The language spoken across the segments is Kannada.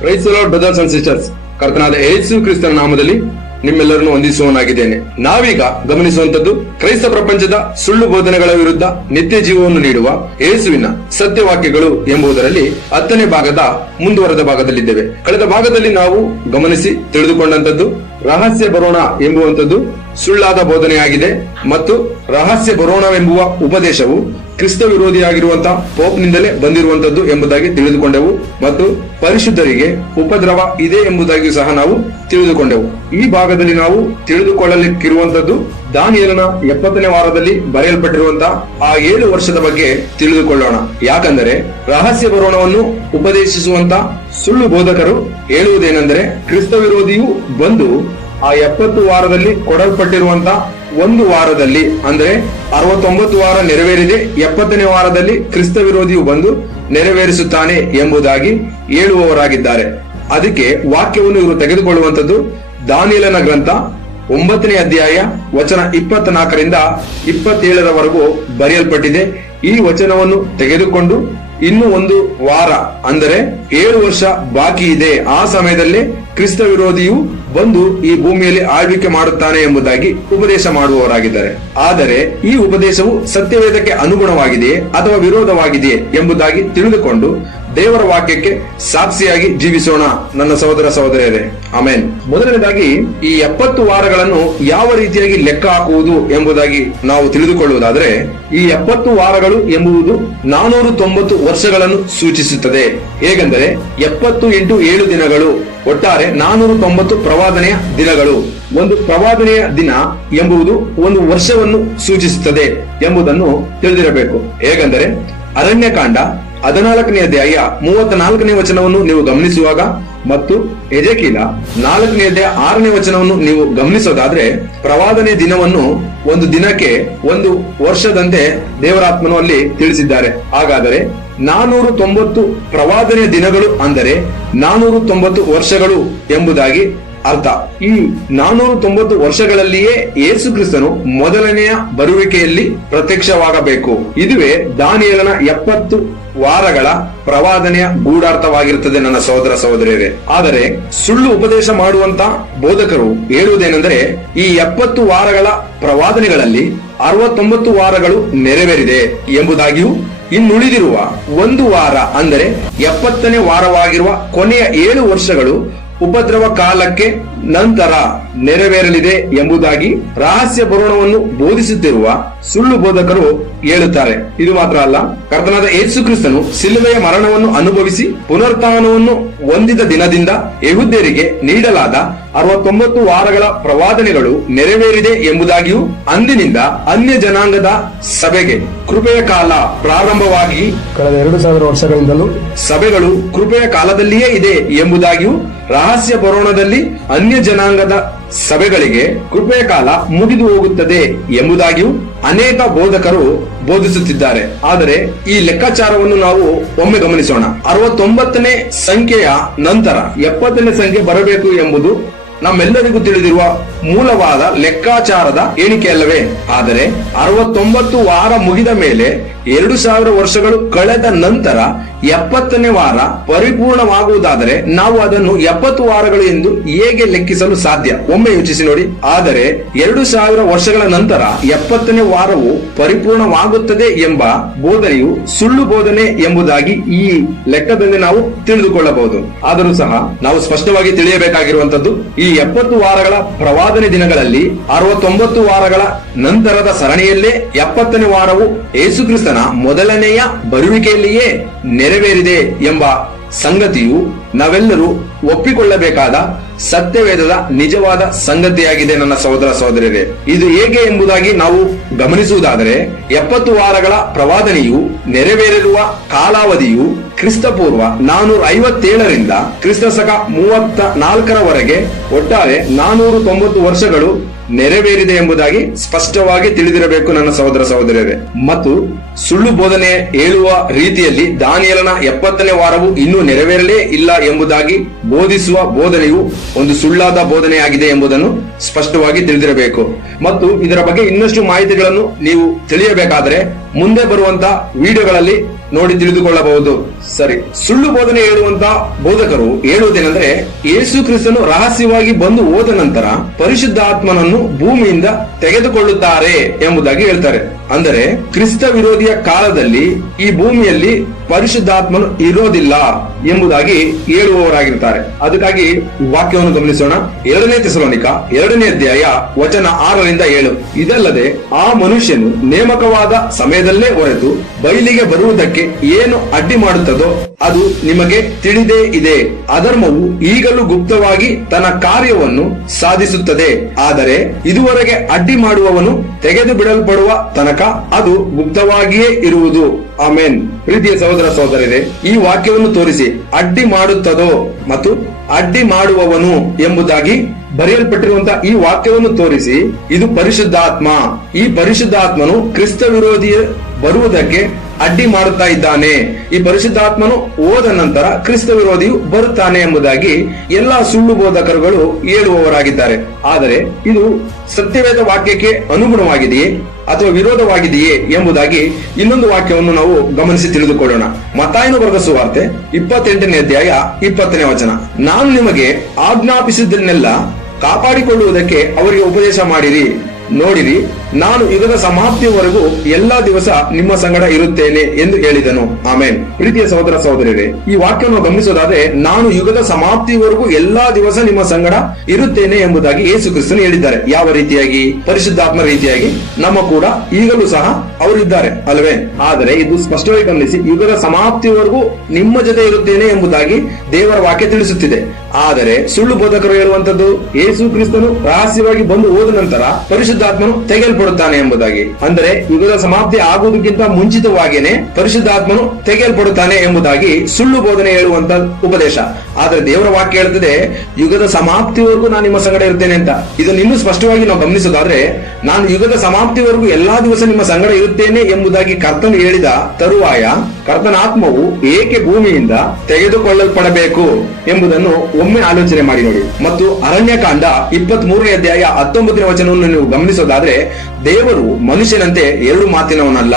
Price the lord brothers and sisters. ಕರ್ತನಾದ ಯೇಸು ಕ್ರಿಸ್ತನ ನಾಮದಲ್ಲಿ ನಿಮ್ಮೆಲ್ಲರನ್ನು ವಂದಿಸುವನಾಗಿದ್ದೇನೆ. ನಾವೀಗ ಗಮನಿಸುವಂತದ್ದು ಕ್ರೈಸ್ತ ಪ್ರಪಂಚದ ಸುಳ್ಳು ಬೋಧನೆಗಳ ವಿರುದ್ಧ ನಿತ್ಯ ಜೀವವನ್ನು ನೀಡುವ ಯೇಸುವಿನ ಸತ್ಯವಾಕ್ಯಗಳು ಎಂಬುದರಲ್ಲಿ 10ನೇ ಭಾಗದ ಮುಂದುವರೆದ ಭಾಗದಲ್ಲಿದ್ದೇವೆ. ಕಳೆದ ಭಾಗದಲ್ಲಿ ನಾವು ಗಮನಿಸಿ ತಿಳಿದುಕೊಂಡಂತದ್ದು ರಹಸ್ಯ ಬರೋಣ ಎಂಬುವಂತದ್ದು ಸುಳ್ಳಾದ ಬೋಧನೆಯಾಗಿದೆ ಮತ್ತು ರಹಸ್ಯ ಬರೋಣವೆಂಬುವ ಉಪದೇಶವು ಕ್ರಿಸ್ತ ವಿರೋಧಿಯಾಗಿರುವಂತಹ ಪೋಪ್ನಿಂದಲೇ ಬಂದಿರುವಂತದ್ದು ಎಂಬುದಾಗಿ ತಿಳಿದುಕೊಂಡೆವು ಮತ್ತು ಪರಿಶುದ್ಧರಿಗೆ ಉಪದ್ರವ ಇದೆ ಎಂಬುದಾಗಿ ಸಹ ನಾವು ತಿಳಿದುಕೊಂಡೆವು. ಈ ಭಾಗದಲ್ಲಿ ನಾವು ತಿಳಿದುಕೊಳ್ಳಲಿಕ್ಕಿರುವಂತದ್ದು ದಾನಿಯೇಲನ 70ನೇ ವಾರದಲ್ಲಿ ಬರೆಯಲ್ಪಟ್ಟಿರುವಂತಹ ಆ 7 ವರ್ಷದ ಬಗ್ಗೆ ತಿಳಿದುಕೊಳ್ಳೋಣ. ಯಾಕಂದರೆ ರಹಸ್ಯ ಬರೋಣವನ್ನು ಉಪದೇಶಿಸುವಂತ ಸುಳ್ಳು ಬೋಧಕರು ಹೇಳುವುದೇನೆಂದರೆ ಕ್ರಿಸ್ತ ವಿರೋಧಿಯು ಬಂದು ಆ 70 ವಾರದಲ್ಲಿ ಕೊಡಲ್ಪಟ್ಟಿರುವಂತ ಒಂದು ವಾರದಲ್ಲಿ ಅಂದ್ರೆ 69 ವಾರ ನೆರವೇರಿದೆ, 70ನೇ ವಾರದಲ್ಲಿ ಕ್ರಿಸ್ತ ವಿರೋಧಿಯು ಬಂದು ನೆರವೇರಿಸುತ್ತಾನೆ ಎಂಬುದಾಗಿ ಹೇಳುವವರಾಗಿದ್ದಾರೆ. ಅದಕ್ಕೆ ವಾಕ್ಯವನ್ನು ಇವರು ತೆಗೆದುಕೊಳ್ಳುವಂತದ್ದು ದಾನಿಯೇಲನ ಗ್ರಂಥ 9ನೇ ಅಧ್ಯಾಯ ವಚನ 24ರಿಂದ 27ರವರೆಗೂ ಬರೆಯಲ್ಪಟ್ಟಿದೆ. ಈ ವಚನವನ್ನು ತೆಗೆದುಕೊಂಡು ಇನ್ನು ಒಂದು ವಾರ ಅಂದರೆ 7 ವರ್ಷ ಬಾಕಿ ಇದೆ, ಆ ಸಮಯದಲ್ಲಿ ಕ್ರಿಸ್ತ ವಿರೋಧಿಯು ಬಂದು ಈ ಭೂಮಿಯಲ್ಲಿ ಆಳ್ವಿಕೆ ಮಾಡುತ್ತಾನೆ ಎಂಬುದಾಗಿ ಉಪದೇಶ ಮಾಡುವವರಾಗಿದ್ದಾರೆ. ಆದರೆ ಈ ಉಪದೇಶವು ಸತ್ಯವೇದಕ್ಕೆ ಅನುಗುಣವಾಗಿದೆಯೇ ಅಥವಾ ವಿರೋಧವಾಗಿದೆಯೇ ಎಂಬುದಾಗಿ ತಿಳಿದುಕೊಂಡು ದೇವರ ವಾಕ್ಯಕ್ಕೆ ಸಾಕ್ಷಿಯಾಗಿ ಜೀವಿಸೋಣ ನನ್ನ ಸಹೋದರ ಸಹೋದರಿಯರೇ. ಆಮೆನ್. ಮೊದಲನೇದಾಗಿ ಈ 70 ವಾರಗಳನ್ನು ಯಾವ ರೀತಿಯಾಗಿ ಲೆಕ್ಕ ಹಾಕುವುದು ಎಂಬುದಾಗಿ ನಾವು ತಿಳಿದುಕೊಳ್ಳುವುದಾದ್ರೆ ಈ 70 ವಾರಗಳು ಎಂಬುದು 490 ವರ್ಷಗಳನ್ನು ಸೂಚಿಸುತ್ತದೆ. ಹೇಗೆಂದರೆ 70 × 7 ದಿನಗಳು, ಒಟ್ಟಾರೆ 490 ಪ್ರವಾದನೆಯ ದಿನಗಳು. ಒಂದು ಪ್ರವಾದನೆಯ ದಿನ ಎಂಬುದು ಒಂದು ವರ್ಷವನ್ನು ಸೂಚಿಸುತ್ತದೆ ಎಂಬುದನ್ನು ತಿಳಿದಿರಬೇಕು. ಹೇಗೆಂದರೆ ಅರಣ್ಯಕಾಂಡ 14ನೇ ಅಧ್ಯಾಯ 34ನೇ ವಚನವನ್ನು ನೀವು ಗಮನಿಸುವಾಗ ಮತ್ತು ಎಜೆಕೀಲ 4ನೇ ಅಧ್ಯಾಯ 6ನೇ ವಚನವನ್ನು ನೀವು ಗಮನಿಸೋದಾದ್ರೆ ಪ್ರವಾದನೆ ದಿನವನ್ನು ಒಂದು ದಿನಕ್ಕೆ ಒಂದು ವರ್ಷದಂತೆ ದೇವರಾತ್ಮನು ಅಲ್ಲಿ ತಿಳಿಸಿದ್ದಾರೆ. ಹಾಗಾದರೆ 490 ಪ್ರವಾದನೆಯ ದಿನಗಳು ಅಂದರೆ 490 ವರ್ಷಗಳು ಎಂಬುದಾಗಿ ಅರ್ಥ. ಈ 490 ವರ್ಷಗಳಲ್ಲಿಯೇ ಯೇಸು ಕ್ರಿಸ್ತನು ಮೊದಲನೆಯ ಬರುವಿಕೆಯಲ್ಲಿ ಪ್ರತ್ಯಕ್ಷವಾಗಬೇಕು. ಇದುವೇ ದಾನಿಯೇಲನ 70 ವಾರಗಳ ಪ್ರವಾದನೆಯ ಗೂಢಾರ್ಥವಾಗಿರುತ್ತದೆ ನನ್ನ ಸಹೋದರ ಸಹೋದರಿಯರೇ. ಆದರೆ ಸುಳ್ಳು ಉಪದೇಶ ಮಾಡುವಂತ ಬೋಧಕರು ಹೇಳುವುದೇನೆಂದರೆ ಈ 70 ವಾರಗಳ ಪ್ರವಾದನೆಗಳಲ್ಲಿ 69 ವಾರಗಳು ನೆರವೇರಿದೆ ಎಂಬುದಾಗಿಯೂ ಇನ್ನುಳಿದಿರುವ ಒಂದು ವಾರ ಅಂದರೆ 70ನೇ ವಾರವಾಗಿರುವ ಕೊನೆಯ 7 ವರ್ಷಗಳು ಉಪದ್ರವ ಕಾಲಕ್ಕೆ ನಂತರ ನೆರವೇರಲಿದೆ ಎಂಬುದಾಗಿ ರಹಸ್ಯ ಬರೋಣವನ್ನು ಬೋಧಿಸುತ್ತಿರುವ ಸುಳ್ಳು ಬೋಧಕರು ಹೇಳುತ್ತಾರೆ. ಇದು ಮಾತ್ರ ಅಲ್ಲ, ಕರ್ತನಾದ ಯೇಸು ಕ್ರಿಸ್ತನು ಸಿಲುಬೆಯ ಮರಣವನ್ನು ಅನುಭವಿಸಿ ಪುನರುತ್ಥಾನವನ್ನು ಹೊಂದಿದ ದಿನದಿಂದ ಯೆಹೂದ್ಯರಿಗೆ ನೀಡಲಾದ 69 ವಾರಗಳ ಪ್ರವಾದನೆಗಳು ನೆರವೇರಿದೆ ಎಂಬುದಾಗಿಯೂ ಅಂದಿನಿಂದ ಅನ್ಯ ಜನಾಂಗದ ಸಭೆಗೆ ಕೃಪೆಯ ಕಾಲ ಪ್ರಾರಂಭವಾಗಿ ಕಳೆದ 2000 ವರ್ಷಗಳಿಂದಲೂ ಸಭೆಗಳು ಕೃಪೆಯ ಕಾಲದಲ್ಲಿಯೇ ಇದೆ ಎಂಬುದಾಗಿಯೂ ರಹಸ್ಯ ಬರೋಣದಲ್ಲಿ ಅನ್ಯ ಜನಾಂಗದ ಸಭೆಗಳಿಗೆ ಕೃಪೆಯ ಕಾಲ ಮುಗಿದು ಹೋಗುತ್ತದೆ ಎಂಬುದಾಗಿಯೂ ಅನೇಕ ಬೋಧಕರು ಬೋಧಿಸುತ್ತಿದ್ದಾರೆ. ಆದರೆ ಈ ಲೆಕ್ಕಾಚಾರವನ್ನು ನಾವು ಒಮ್ಮೆ ಗಮನಿಸೋಣ. 69ನೇ ಸಂಖ್ಯೆಯ ನಂತರ 70ನೇ ಸಂಖ್ಯೆ ಬರಬೇಕು ಎಂಬುದು ನಮ್ಮೆಲ್ಲರಿಗೂ ತಿಳಿದಿರುವ ಮೂಲವಾದ ಲೆಕ್ಕಾಚಾರದ ಎಣಿಕೆಯಲ್ಲವೇ? ಆದರೆ 69 ವಾರ ಮುಗಿದ ಮೇಲೆ 2000 ವರ್ಷಗಳು ಕಳೆದ ನಂತರ 70ನೇ ವಾರ ಪರಿಪೂರ್ಣವಾಗುವುದಾದರೆ ನಾವು ಅದನ್ನು 70 ವಾರಗಳು ಎಂದು ಹೇಗೆ ಲೆಕ್ಕಿಸಲು ಸಾಧ್ಯ? ಒಮ್ಮೆ ಯೋಚಿಸಿ ನೋಡಿ. ಆದರೆ 2000 ವರ್ಷಗಳ ನಂತರ 70ನೇ ವಾರವು ಪರಿಪೂರ್ಣವಾಗುತ್ತದೆ ಎಂಬ ಬೋಧನೆಯು ಸುಳ್ಳು ಬೋಧನೆ ಎಂಬುದಾಗಿ ಈ ಲೆಕ್ಕದಲ್ಲಿ ನಾವು ತಿಳಿದುಕೊಳ್ಳಬಹುದು. ಆದರೂ ಸಹ ನಾವು ಸ್ಪಷ್ಟವಾಗಿ ತಿಳಿಯಬೇಕಾಗಿರುವಂತದ್ದು ಈ 70 ವಾರಗಳ ಪ್ರವಾದನೆ ದಿನಗಳಲ್ಲಿ 69 ವಾರಗಳ ನಂತರದ ಸರಣಿಯಲ್ಲೇ 70ನೇ ವಾರವು ಯೇಸು ಕ್ರಿಸ್ತನ ಮೊದಲನೆಯ ಬರುವಿಕೆಯಲ್ಲಿಯೇ ನೆರವೇರಿದೆ ಎಂಬ ಸಂಗತಿಯು ನಾವೆಲ್ಲರೂ ಒಪ್ಪಿಕೊಳ್ಳಬೇಕಾದ ಸತ್ಯವೇದದ ನಿಜವಾದ ಸಂಗತಿಯಾಗಿದೆ ನನ್ನ ಸಹೋದರ ಸಹೋದರಿಯರೇ. ಇದು ಹೇಗೆ ಎಂಬುದಾಗಿ ನಾವು ಗಮನಿಸುವುದಾದರೆ 70 ವಾರಗಳ ಪ್ರವಾದನೆಯು ನೆರವೇರಿರುವ ಕಾಲಾವಧಿಯು ಕ್ರಿಸ್ತಪೂರ್ವ 457ರಿಂದ ಕ್ರಿಸ್ತಶಕ 34ರವರೆಗೆ ಒಟ್ಟಾರೆ 490 ವರ್ಷಗಳು ನೆರವೇರಿದೆ ಎಂಬುದಾಗಿ ಸ್ಪಷ್ಟವಾಗಿ ತಿಳಿದಿರಬೇಕು ನನ್ನ ಸಹೋದರ ಸಹೋದರಿಯರೇ. ಮತ್ತು ಸುಳ್ಳು ಬೋಧನೆ ಹೇಳುವ ರೀತಿಯಲ್ಲಿ ದಾನಿಯೇಲನ 70ನೇ ವಾರವು ಇನ್ನೂ ನೆರವೇರಲೇ ಇಲ್ಲ ಎಂಬುದಾಗಿ ಬೋಧಿಸುವ ಬೋಧನೆಯು ಒಂದು ಸುಳ್ಳಾದ ಬೋಧನೆಯಾಗಿದೆ ಎಂಬುದನ್ನು ಸ್ಪಷ್ಟವಾಗಿ ತಿಳಿದಿರಬೇಕು. ಮತ್ತು ಇದರ ಬಗ್ಗೆ ಇನ್ನಷ್ಟು ಮಾಹಿತಿಗಳನ್ನು ನೀವು ತಿಳಿಯಬೇಕಾದರೆ ಮುಂದೆ ಬರುವಂತಹ ವಿಡಿಯೋಗಳಲ್ಲಿ ನೋಡಿ ತಿಳಿದುಕೊಳ್ಳಬಹುದು. ಸರಿ, ಸುಳ್ಳು ಬೋಧನೆ ಹೇಳುವಂತ ಬೋಧಕರು ಹೇಳುವುದೇನೆಂದ್ರೆ, ಯೇಸು ಕ್ರಿಸ್ತನು ರಹಸ್ಯವಾಗಿ ಬಂದು ಹೋದ ನಂತರ ಪರಿಶುದ್ಧಾತ್ಮನನ್ನು ಭೂಮಿಯಿಂದ ತೆಗೆದುಕೊಳ್ಳುತ್ತಾರೆ ಎಂಬುದಾಗಿ ಹೇಳ್ತಾರೆ. ಅಂದರೆ ಕ್ರಿಸ್ತ ವಿರೋಧಿಯ ಕಾಲದಲ್ಲಿ ಈ ಭೂಮಿಯಲ್ಲಿ ಪರಿಶುದ್ಧಾತ್ಮನು ಇರೋದಿಲ್ಲ ಎಂಬುದಾಗಿ ಹೇಳುವವರಾಗಿರ್ತಾರೆ. ಅದಕ್ಕಾಗಿ ವಾಕ್ಯವನ್ನು ಗಮನಿಸೋಣ. 2 ಥೆಸಲೋನಿಕ 2ನೇ ಅಧ್ಯಾಯ ವಚನ 6-7. ಇದಲ್ಲದೆ ಆ ಮನುಷ್ಯನು ನೇಮಕವಾದ ಸಮಯದಲ್ಲೇ ಹೊರತು ಬಯಲಿಗೆ ಬರುವುದಕ್ಕೆ ಏನು ಅಡ್ಡಿ ಮಾಡುತ್ತದೋ ಅದು ನಿಮಗೆ ತಿಳಿದೇ ಇದೆ. ಅಧರ್ಮವು ಈಗಲೂ ಗುಪ್ತವಾಗಿ ತನ್ನ ಕಾರ್ಯವನ್ನು ಸಾಧಿಸುತ್ತದೆ. ಆದರೆ ಇದುವರೆಗೆ ಅಡ್ಡಿ ಮಾಡುವವನು ತೆಗೆದು ಬಿಡಲ್ಪಡುವ ತನಕ ಅದು ಗುಪ್ತವಾಗಿಯೇ ಇರುವುದು. ಆಮೇನ್. ಪ್ರೀತಿಯ ಸಹೋದರ ಸಹೋದರರೇ, ಈ ವಾಕ್ಯವನ್ನು ತೋರಿಸಿ ಅಡ್ಡಿ ಮಾಡುತ್ತದೋ ಮತ್ತು ಅಡ್ಡಿ ಮಾಡುವವನು ಎಂಬುದಾಗಿ ಬರೆಯಲ್ಪಟ್ಟಿರುವಂತಹ ಈ ವಾಕ್ಯವನ್ನು ತೋರಿಸಿ, ಇದು ಪರಿಶುದ್ಧಾತ್ಮ. ಈ ಪರಿಶುದ್ಧಾತ್ಮನು ಕ್ರಿಸ್ತ ವಿರೋಧಿ ಬರುವುದಕ್ಕೆ ಅಡ್ಡಿ ಮಾಡುತ್ತಾ ಇದ್ದಾನೆ. ಈ ಪರಿಶುದ್ಧಾತ್ಮನು ಹೋದ ನಂತರ ಕ್ರಿಸ್ತ ವಿರೋಧಿಯು ಬರುತ್ತಾನೆ ಎಂಬುದಾಗಿ ಎಲ್ಲಾ ಸುಳ್ಳು ಬೋಧಕರುಗಳು ಹೇಳುವವರಾಗಿದ್ದಾರೆ. ಆದರೆ ಇದು ಸತ್ಯವೇದ ವಾಕ್ಯಕ್ಕೆ ಅನುಗುಣವಾಗಿದೆಯೇ ಅಥವಾ ವಿರೋಧವಾಗಿದೆಯೇ ಎಂಬುದಾಗಿ ಇನ್ನೊಂದು ವಾಕ್ಯವನ್ನು ನಾವು ಗಮನಿಸಿ ತಿಳಿದುಕೊಳ್ಳೋಣ. ಮತ್ತಾಯನು ಬರೆದ ಸುವಾರ್ತೆ 28ನೇ ಅಧ್ಯಾಯ 20ನೇ ವಚನ. ನಾನು ನಿಮಗೆ ಆಜ್ಞಾಪಿಸಿದ್ದನ್ನೆಲ್ಲ ಕಾಪಾಡಿಕೊಳ್ಳುವುದಕ್ಕೆ ಅವರಿಗೆ ಉಪದೇಶ ಮಾಡಿರಿ. ನೋಡಿರಿ, ನಾನು ಯುಗದ ಸಮಾಪ್ತಿಯವರೆಗೂ ಎಲ್ಲಾ ದಿವಸ ನಿಮ್ಮ ಸಂಗಡ ಇರುತ್ತೇನೆ ಎಂದು ಹೇಳಿದನು. ಆಮೇನ್. ಪ್ರೀತಿಯ ಸಹೋದರ ಸಹೋದರರೇ, ಈ ವಾಕ್ಯವನ್ನು ಗಮನಿಸೋದಾದ್ರೆ, ನಾನು ಯುಗದ ಸಮಾಪ್ತಿಯವರೆಗೂ ಎಲ್ಲಾ ದಿವಸ ನಿಮ್ಮ ಸಂಗಡ ಇರುತ್ತೇನೆ ಎಂಬುದಾಗಿ ಯೇಸು ಕ್ರಿಸ್ತನು ಹೇಳಿದ್ದಾರೆ. ಯಾವ ರೀತಿಯಾಗಿ? ಪರಿಶುದ್ಧಾತ್ಮ ರೀತಿಯಾಗಿ ನಮ್ಮ ಕೂಡ ಈಗಲೂ ಸಹ ಅವರಿದ್ದಾರೆ ಅಲ್ವೇ? ಆದರೆ ಇದು ಸ್ಪಷ್ಟವಾಗಿ ಗಮನಿಸಿ, ಯುಗದ ಸಮಾಪ್ತಿಯವರೆಗೂ ನಿಮ್ಮ ಜೊತೆ ಇರುತ್ತೇನೆ ಎಂಬುದಾಗಿ ದೇವರ ವಾಕ್ಯ ತಿಳಿಸುತ್ತಿದೆ. ಆದರೆ ಸುಳ್ಳು ಬೋಧಕರು ಹೇಳುವಂತದ್ದು, ಯೇಸು ಕ್ರಿಸ್ತನು ರಹಸ್ಯವಾಗಿ ಬಂದು ಹೋದ ನಂತರ ಪರಿಶುದ್ಧಾತ್ಮನು ತೆಗೆಯಲ್ಪಡುತ್ತಾನೆ ಎಂಬುದಾಗಿ. ಅಂದರೆ ಯುಗದ ಸಮಾಪ್ತಿ ಆಗುವುದಕ್ಕಿಂತ ಮುಂಚಿತವಾಗಿಯೇ ಪರಿಶುದ್ಧಾತ್ಮನು ತೆಗೆಯಲ್ಪಡುತ್ತಾನೆ ಎಂಬುದಾಗಿ ಸುಳ್ಳು ಬೋಧನೆ ಹೇಳುವಂತ ಉಪದೇಶ. ಆದ್ರೆ ದೇವರ ವಾಕ್ಯ ಹೇಳುತ್ತದೆ, ಯುಗದ ಸಮಾಪ್ತಿವರೆಗೂ ನಾನು ನಿಮ್ಮ ಸಂಗಡ ಇರ್ತೇನೆ ಅಂತ. ಇದನ್ನು ಇನ್ನೂ ಸ್ಪಷ್ಟವಾಗಿ ನಾವು ಗಮನಿಸೋದಾದ್ರೆ, ನಾನು ಯುಗದ ಸಮಾಪ್ತಿವರೆಗೂ ಎಲ್ಲಾ ದಿವಸ ನಿಮ್ಮ ಸಂಗಡ ಇರುತ್ತೇನೆ ಎಂಬುದಾಗಿ ಕರ್ತನು ಹೇಳಿದ ತರುವಾಯ ಕರ್ತನ ಆತ್ಮವು ಏಕೆ ಭೂಮಿಯಿಂದ ತೆಗೆದುಕೊಳ್ಳಲ್ಪಡಬೇಕು ಎಂಬುದನ್ನು ಒಮ್ಮೆ ಆಲೋಚನೆ ಮಾಡಿ ನೋಡಿ. ಮತ್ತು ಅರಣ್ಯಕಾಂಡ 23ನೇ ಅಧ್ಯಾಯ 19ನೇ ವಚನವನ್ನು ನೀವು ಗಮನಿಸೋದಾದ್ರೆ, ದೇವರು ಮನುಷ್ಯನಂತೆ 2 ಮಾತಿನವನಲ್ಲ,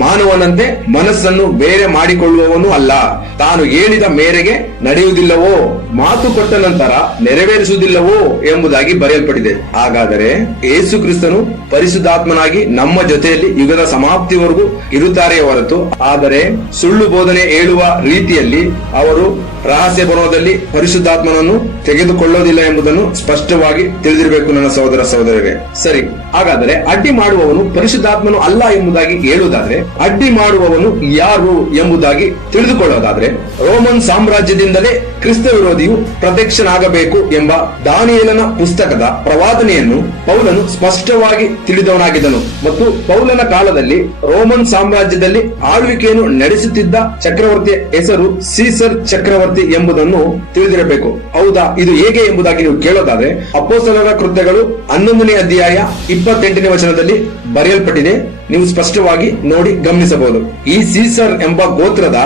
ಮಾನವನಂತೆ ಮನಸ್ಸನ್ನು ಬೇರೆ ಮಾಡಿಕೊಳ್ಳುವವನು ಅಲ್ಲ. ತಾನು ಹೇಳಿದ ಮೇರೆಗೆ ನಡೆಯುವುದಿಲ್ಲವೋ, ಮಾತು ಕೊಟ್ಟ ನಂತರ ನೆರವೇರಿಸುವುದಿಲ್ಲವೋ ಎಂಬುದಾಗಿ ಬರೆಯಲ್ಪಟ್ಟಿದೆ. ಹಾಗಾದರೆ ಯೇಸು ಕ್ರಿಸ್ತನು ಪರಿಶುದ್ಧಾತ್ಮನಾಗಿ ನಮ್ಮ ಜೊತೆಯಲ್ಲಿ ಯುಗದ ಸಮಾಪ್ತಿವರೆಗೂ ಇರುತ್ತಾರೆಯೇ ಹೊರತು, ಆದರೆ ಸುಳ್ಳು ಬೋಧನೆ ಹೇಳುವ ರೀತಿಯಲ್ಲಿ ಅವರು ರಹಸ್ಯ ಬರೋದಲ್ಲಿ ಪರಿಶುದ್ಧಾತ್ಮನನ್ನು ತೆಗೆದುಕೊಳ್ಳೋದಿಲ್ಲ ಎಂಬುದನ್ನು ಸ್ಪಷ್ಟವಾಗಿ ತಿಳಿದಿರಬೇಕು ನನ್ನ ಸಹೋದರ ಸಹೋದರರೇ. ಸರಿ, ಹಾಗಾದರೆ ಅಡ್ಡಿ ಮಾಡುವವನು ಪರಿಶುದ್ಧಾತ್ಮನು ಅಲ್ಲ ಎಂಬುದಾಗಿ ಹೇಳುವುದಾದ್ರೆ, ಅಡ್ಡಿ ಮಾಡುವವನು ಯಾರು ಎಂಬುದಾಗಿ ತಿಳಿದುಕೊಳ್ಳೋದಾದ್ರೆ, ರೋಮನ್ ಸಾಮ್ರಾಜ್ಯದಿಂದಲೇ ಕ್ರಿಸ್ತ ವಿರೋಧಿಯು ಪ್ರತ್ಯಕ್ಷನಾಗಬೇಕು ಎಂಬ ದಾನಿಯೇಲನ ಪುಸ್ತಕದ ಪ್ರವಾದನೆಯನ್ನು ಪೌಲನು ಸ್ಪಷ್ಟವಾಗಿ ತಿಳಿದವನಾಗಿದ್ದನು. ಮತ್ತು ಪೌಲನ ಕಾಲದಲ್ಲಿ ರೋಮನ್ ಸಾಮ್ರಾಜ್ಯದಲ್ಲಿ ಆಳ್ವಿಕೆಯನ್ನು ನಡೆಸುತ್ತಿದ್ದ ಚಕ್ರವರ್ತಿಯ ಹೆಸರು ಸೀಸರ್ ಚಕ್ರವರ್ತಿ ಎಂಬುದನ್ನು ತಿಳಿದಿರಬೇಕು. ಹೌದಾ? ಇದು ಹೇಗೆ ಎಂಬುದಾಗಿ ನೀವು ಕೇಳೋದಾದ್ರೆ, ಅಪೊಸ್ತಲರ ಕೃತ್ಯಗಳು 11ನೇ ಅಧ್ಯಾಯ 28ನೇ ವಚನದಲ್ಲಿ ಬರೆಯಲ್ಪಟ್ಟಿದೆ. ನೀವು ಸ್ಪಷ್ಟವಾಗಿ ನೋಡಿ ಗಮನಿಸಬಹುದು. ಈ ಸೀಸರ್ ಎಂಬ ಗೋತ್ರದ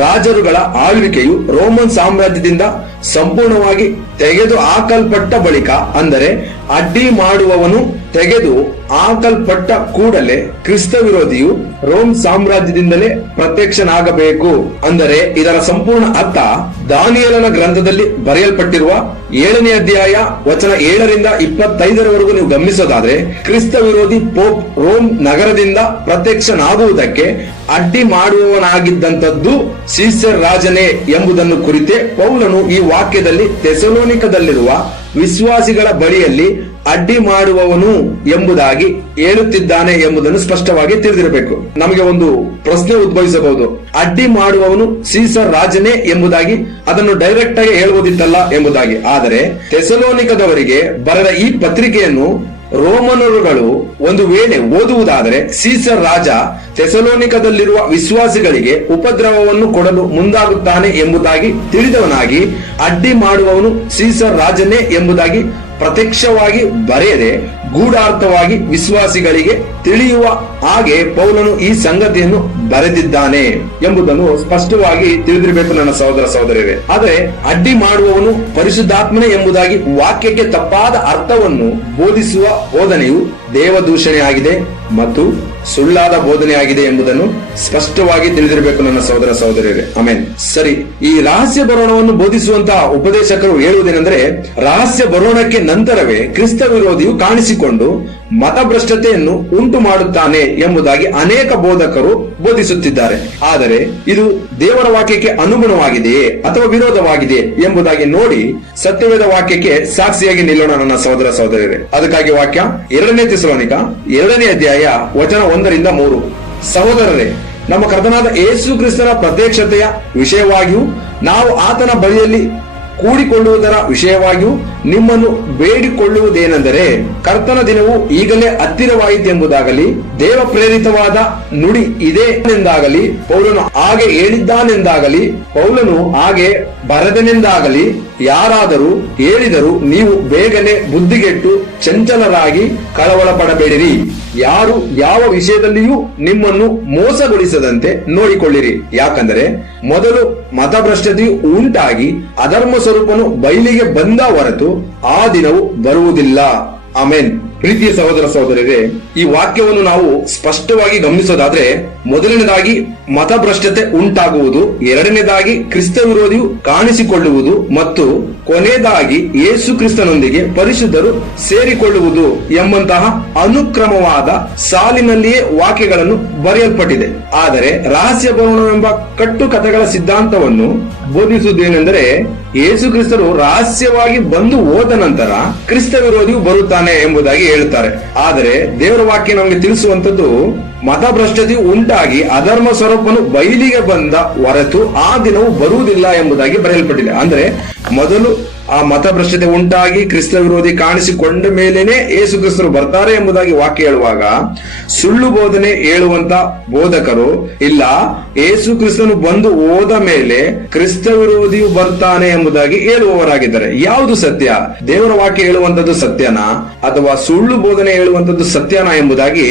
ರಾಜರುಗಳ ಆಳ್ವಿಕೆಯು ರೋಮನ್ ಸಾಮ್ರಾಜ್ಯದಿಂದ ಸಂಪೂರ್ಣವಾಗಿ ತೆಗೆದು ಹಾಕಲ್ಪಟ್ಟ ಬಳಿಕ, ಅಂದರೆ ಅಡ್ಡಿ ಮಾಡುವವನು ತೆಗೆದು ಹಾಕಲ್ಪಟ್ಟ ಕೂಡಲೇ ಕ್ರಿಸ್ತ ವಿರೋಧಿಯು ರೋಮ್ ಸಾಮ್ರಾಜ್ಯದಿಂದಲೇ ಪ್ರತ್ಯಕ್ಷನಾಗಬೇಕು. ಅಂದರೆ ಇದರ ಸಂಪೂರ್ಣ ಅರ್ಥ ದಾನಿಯೇಲನ ಗ್ರಂಥದಲ್ಲಿ ಬರೆಯಲ್ಪಟ್ಟಿರುವ 7ನೇ ಅಧ್ಯಾಯ ವಚನ 7ರಿಂದ 25ರವರೆಗೂ ನೀವು ಗಮನಿಸೋದಾದ್ರೆ, ಕ್ರಿಸ್ತ ವಿರೋಧಿ ಪೋಪ್ ರೋಮ್ ನಗರದಿಂದ ಪ್ರತ್ಯಕ್ಷನಾಗುವುದಕ್ಕೆ ಅಡ್ಡಿ ಮಾಡುವವನಾಗಿದ್ದಂಥದ್ದು ಸೀಸರ್ ರಾಜನೇ ಎಂಬುದನ್ನು ಕುರಿತೇ ಪೌಲನು ಈ ವಾಕ್ಯದಲ್ಲಿ ಥೆಸಲೋನಿಕದಲ್ಲಿರುವ ವಿಶ್ವಾಸಿಗಳ ಬಳಿಯಲ್ಲಿ ಅಡ್ಡಿ ಮಾಡುವವನು ಎಂಬುದಾಗಿ ಹೇಳುತ್ತಿದ್ದಾನೆ ಎಂಬುದನ್ನು ಸ್ಪಷ್ಟವಾಗಿ ತಿಳಿದಿರಬೇಕು. ನಮಗೆ ಒಂದು ಪ್ರಶ್ನೆ ಉದ್ಭವಿಸಬಹುದು, ಅಡ್ಡಿ ಮಾಡುವವನು ಸೀಸರ್ ರಾಜನೇ ಎಂಬುದಾಗಿ ಅದನ್ನು ಡೈರೆಕ್ಟ್ ಆಗಿ ಹೇಳುವುದಿತ್ತಲ್ಲ ಎಂಬುದಾಗಿ. ಆದರೆ ಥೆಸಲೋನಿಕದವರಿಗೆ ಬರೆದ ಈ ಪತ್ರಿಕೆಯನ್ನು ರೋಮನರುಗಳು ಒಂದು ವೇಳೆ ಓದುವುದಾದರೆ, ಸೀಸರ್ ರಾಜ ಥೆಸಲೋನಿಕದಲ್ಲಿರುವ ವಿಶ್ವಾಸಿಗಳಿಗೆ ಉಪದ್ರವವನ್ನು ಕೊಡಲು ಮುಂದಾಗುತ್ತಾನೆ ಎಂಬುದಾಗಿ ತಿಳಿದವನಾಗಿ, ಅಡ್ಡಿ ಮಾಡುವವನು ಸೀಸರ್ ರಾಜನೇ ಎಂಬುದಾಗಿ ಪ್ರತ್ಯಕ್ಷವಾಗಿ ಬರೆಯದೆ ಗೂಢಾರ್ಥವಾಗಿ ವಿಶ್ವಾಸಿಗಳಿಗೆ ತಿಳಿಯುವ ಹಾಗೆ ಪೌಲನು ಈ ಸಂಗತಿಯನ್ನು ಬರೆದಿದ್ದಾನೆ ಎಂಬುದನ್ನು ಸ್ಪಷ್ಟವಾಗಿ ತಿಳಿದಿರಬೇಕು ನನ್ನ ಸಹೋದರ ಸಹೋದರರೇ. ಆದರೆ ಅಡ್ಡಿ ಮಾಡುವವನು ಪರಿಶುದ್ಧಾತ್ಮನೇ ಎಂಬುದಾಗಿ ವಾಕ್ಯಕ್ಕೆ ತಪ್ಪಾದ ಅರ್ಥವನ್ನು ಬೋಧಿಸುವ ಬೋಧನೆಯು ದೇವದೂಷಣೆ ಆಗಿದೆ ಮತ್ತು ಸುಳ್ಳಾದ ಬೋಧನೆಯಾಗಿದೆ ಎಂಬುದನ್ನು ಸ್ಪಷ್ಟವಾಗಿ ತಿಳಿದಿರಬೇಕು ನನ್ನ ಸಹೋದರ ಸಹೋದರಿಯರೇ. ಆಮೆನ್. ಸರಿ, ಈ ರಹಸ್ಯ ಬರೋಣವನ್ನು ಬೋಧಿಸುವಂತಹ ಉಪದೇಶಕರು ಹೇಳುವುದೇನೆಂದರೆ, ರಹಸ್ಯ ಬರೋಣಕ್ಕೆ ನಂತರವೇ ಕ್ರಿಸ್ತ ವಿರೋಧಿಯು ಕಾಣಿಸಿಕೊಂಡು ಮತಭ್ರಷ್ಟತೆಯನ್ನು ಉಂಟು ಮಾಡುತ್ತಾನೆ ಎಂಬುದಾಗಿ ಅನೇಕ ಬೋಧಕರು ಬೋಧಿಸುತ್ತಿದ್ದಾರೆ. ಆದರೆ ಇದು ದೇವರ ವಾಕ್ಯಕ್ಕೆ ಅನುಗುಣವಾಗಿದೆಯೇ ಅಥವಾ ವಿರೋಧವಾಗಿದೆಯೇ ಎಂಬುದಾಗಿ ನೋಡಿ ಸತ್ಯವೇದ ವಾಕ್ಯಕ್ಕೆ ಸಾಕ್ಷಿಯಾಗಿ ನಿಲ್ಲೋಣ ನನ್ನ ಸಹೋದರ ಸಹೋದರಿಯರೇ. ಅದಕ್ಕಾಗಿ ವಾಕ್ಯ 2 ಥೆಸಲೋನಿಕ 2ನೇ ಅಧ್ಯಾಯ ವಚನ 1-3. ಸಹೋದರರೇ, ನಮ್ಮ ಕರ್ತನಾದ ಯೇಸು ಕ್ರಿಸ್ತನ ಪ್ರತ್ಯಕ್ಷತೆಯ ವಿಷಯವಾಗಿಯೂ ನಾವು ಆತನ ಬಳಿಯಲ್ಲಿ ಕೂಡಿಕೊಳ್ಳುವುದರ ವಿಷಯವಾಗಿಯೂ ನಿಮ್ಮನ್ನು ಬೇಡಿಕೊಳ್ಳುವುದೇನೆಂದರೆ, ಕರ್ತನ ದಿನವು ಈಗಲೇ ಹತ್ತಿರವಾಯಿತೆಂಬುದಾಗಲಿ, ದೇವ ಪ್ರೇರಿತವಾದ ನುಡಿ ಇದೆ ಎಂದಾಗಲಿ, ಪೌಲನು ಹಾಗೆ ಹೇಳಿದ್ದಾನೆಂದಾಗಲಿ, ಪೌಲನು ಹಾಗೆ ಬರೆದನೆಂದಾಗಲಿ ಯಾರಾದರೂ ಹೇಳಿದರೂ ನೀವು ಬೇಗನೆ ಬುದ್ಧಿಗೆಟ್ಟು ಚಂಚಲರಾಗಿ ಕಳವಳ ಪಡಬೇಡಿರಿ. ಯಾರು ಯಾವ ವಿಷಯದಲ್ಲಿಯೂ ನಿಮ್ಮನ್ನು ಮೋಸಗೊಳಿಸದಂತೆ ನೋಡಿಕೊಳ್ಳಿರಿ. ಯಾಕಂದರೆ ಮೊದಲು ಮತಭ್ರಷ್ಟತೆಯು ಉಂಟಾಗಿ ಅಧರ್ಮ ಸ್ವರೂಪನು ಬಯಲಿಗೆ ಬಂದ ಹೊರತು ಆ ದಿನವು ಬರುವುದಿಲ್ಲ. ಆಮೆನ್. ಪ್ರೀತಿಯ ಸಹೋದರ ಸಹೋದರರೇ, ಈ ವಾಕ್ಯವನ್ನು ನಾವು ಸ್ಪಷ್ಟವಾಗಿ ಗಮನಿಸೋದಾದ್ರೆ, ಮೊದಲನೇದಾಗಿ ಮತಭ್ರಷ್ಟತೆ ಉಂಟಾಗುವುದು, ಎರಡನೇದಾಗಿ ಕ್ರಿಸ್ತ ವಿರೋಧಿಯು ಕಾಣಿಸಿಕೊಳ್ಳುವುದು ಮತ್ತು ಕೊನೆಯದಾಗಿ ಯೇಸು ಕ್ರಿಸ್ತನೊಂದಿಗೆ ಪರಿಶುದ್ಧರು ಸೇರಿಕೊಳ್ಳುವುದು ಎಂಬಂತಹ ಅನುಕ್ರಮವಾದ ಸಾಲಿನಲ್ಲಿಯೇ ವಾಕ್ಯಗಳನ್ನು ಬರೆಯಲ್ಪಟ್ಟಿದೆ. ಆದರೆ ರಹಸ್ಯ ಬರೋಣವೆಂಬ ಕಟ್ಟುಕಥೆಗಳ ಸಿದ್ಧಾಂತವನ್ನು ಬೋಧಿಸುವುದೇನೆಂದರೆ, ಯೇಸು ಕ್ರಿಸ್ತರು ರಹಸ್ಯವಾಗಿ ಬಂದು ಹೋದ ನಂತರ ಕ್ರಿಸ್ತ ವಿರೋಧಿಯು ಬರುತ್ತಾನೆ ಎಂಬುದಾಗಿ ಹೇಳುತ್ತಾರೆ. ಆದರೆ ದೇವರ ವಾಕ್ಯ ನಮಗೆ ತಿಳಿಸುವಂತದ್ದು, ಮತಭ್ರಷ್ಟತೆಯು ಉಂಟಾಗಿ ಅಧರ್ಮ ಸ್ವರೂಪನು ಬಯಲಿಗೆ ಬಂದ ಹೊರತು ಆ ದಿನವು ಬರುವುದಿಲ್ಲ ಎಂಬುದಾಗಿ ಬರೆಯಲ್ಪಟ್ಟಿದೆ. ಅಂದ್ರೆ ಮೊದಲು ಆ ಮತಭ್ರಷ್ಟತೆ ಉಂಟಾಗಿ ಕ್ರಿಸ್ತ ವಿರೋಧಿ ಕಾಣಿಸಿಕೊಂಡ ಮೇಲೇನೆ ಯೇಸು ಕ್ರಿಸ್ತರು ಬರ್ತಾರೆ ಎಂಬುದಾಗಿ ವಾಕ್ಯ ಹೇಳುವಾಗ, ಸುಳ್ಳು ಬೋಧನೆ ಹೇಳುವಂತ ಬೋಧಕರು ಇಲ್ಲ, ಯೇಸು ಕ್ರಿಸ್ತನು ಬಂದು ಹೋದ ಮೇಲೆ ಕ್ರಿಸ್ತ ವಿರೋಧಿಯು ಬರ್ತಾನೆ ಎಂಬುದಾಗಿ ಹೇಳುವವರಾಗಿದ್ದಾರೆ. ಯಾವುದು ಸತ್ಯ? ದೇವರ ವಾಕ್ಯ ಹೇಳುವಂತದ್ದು ಸತ್ಯನಾ ಅಥವಾ ಸುಳ್ಳು ಬೋಧನೆ ಹೇಳುವಂತದ್ದು ಸತ್ಯನಾ ಎಂಬುದಾಗಿ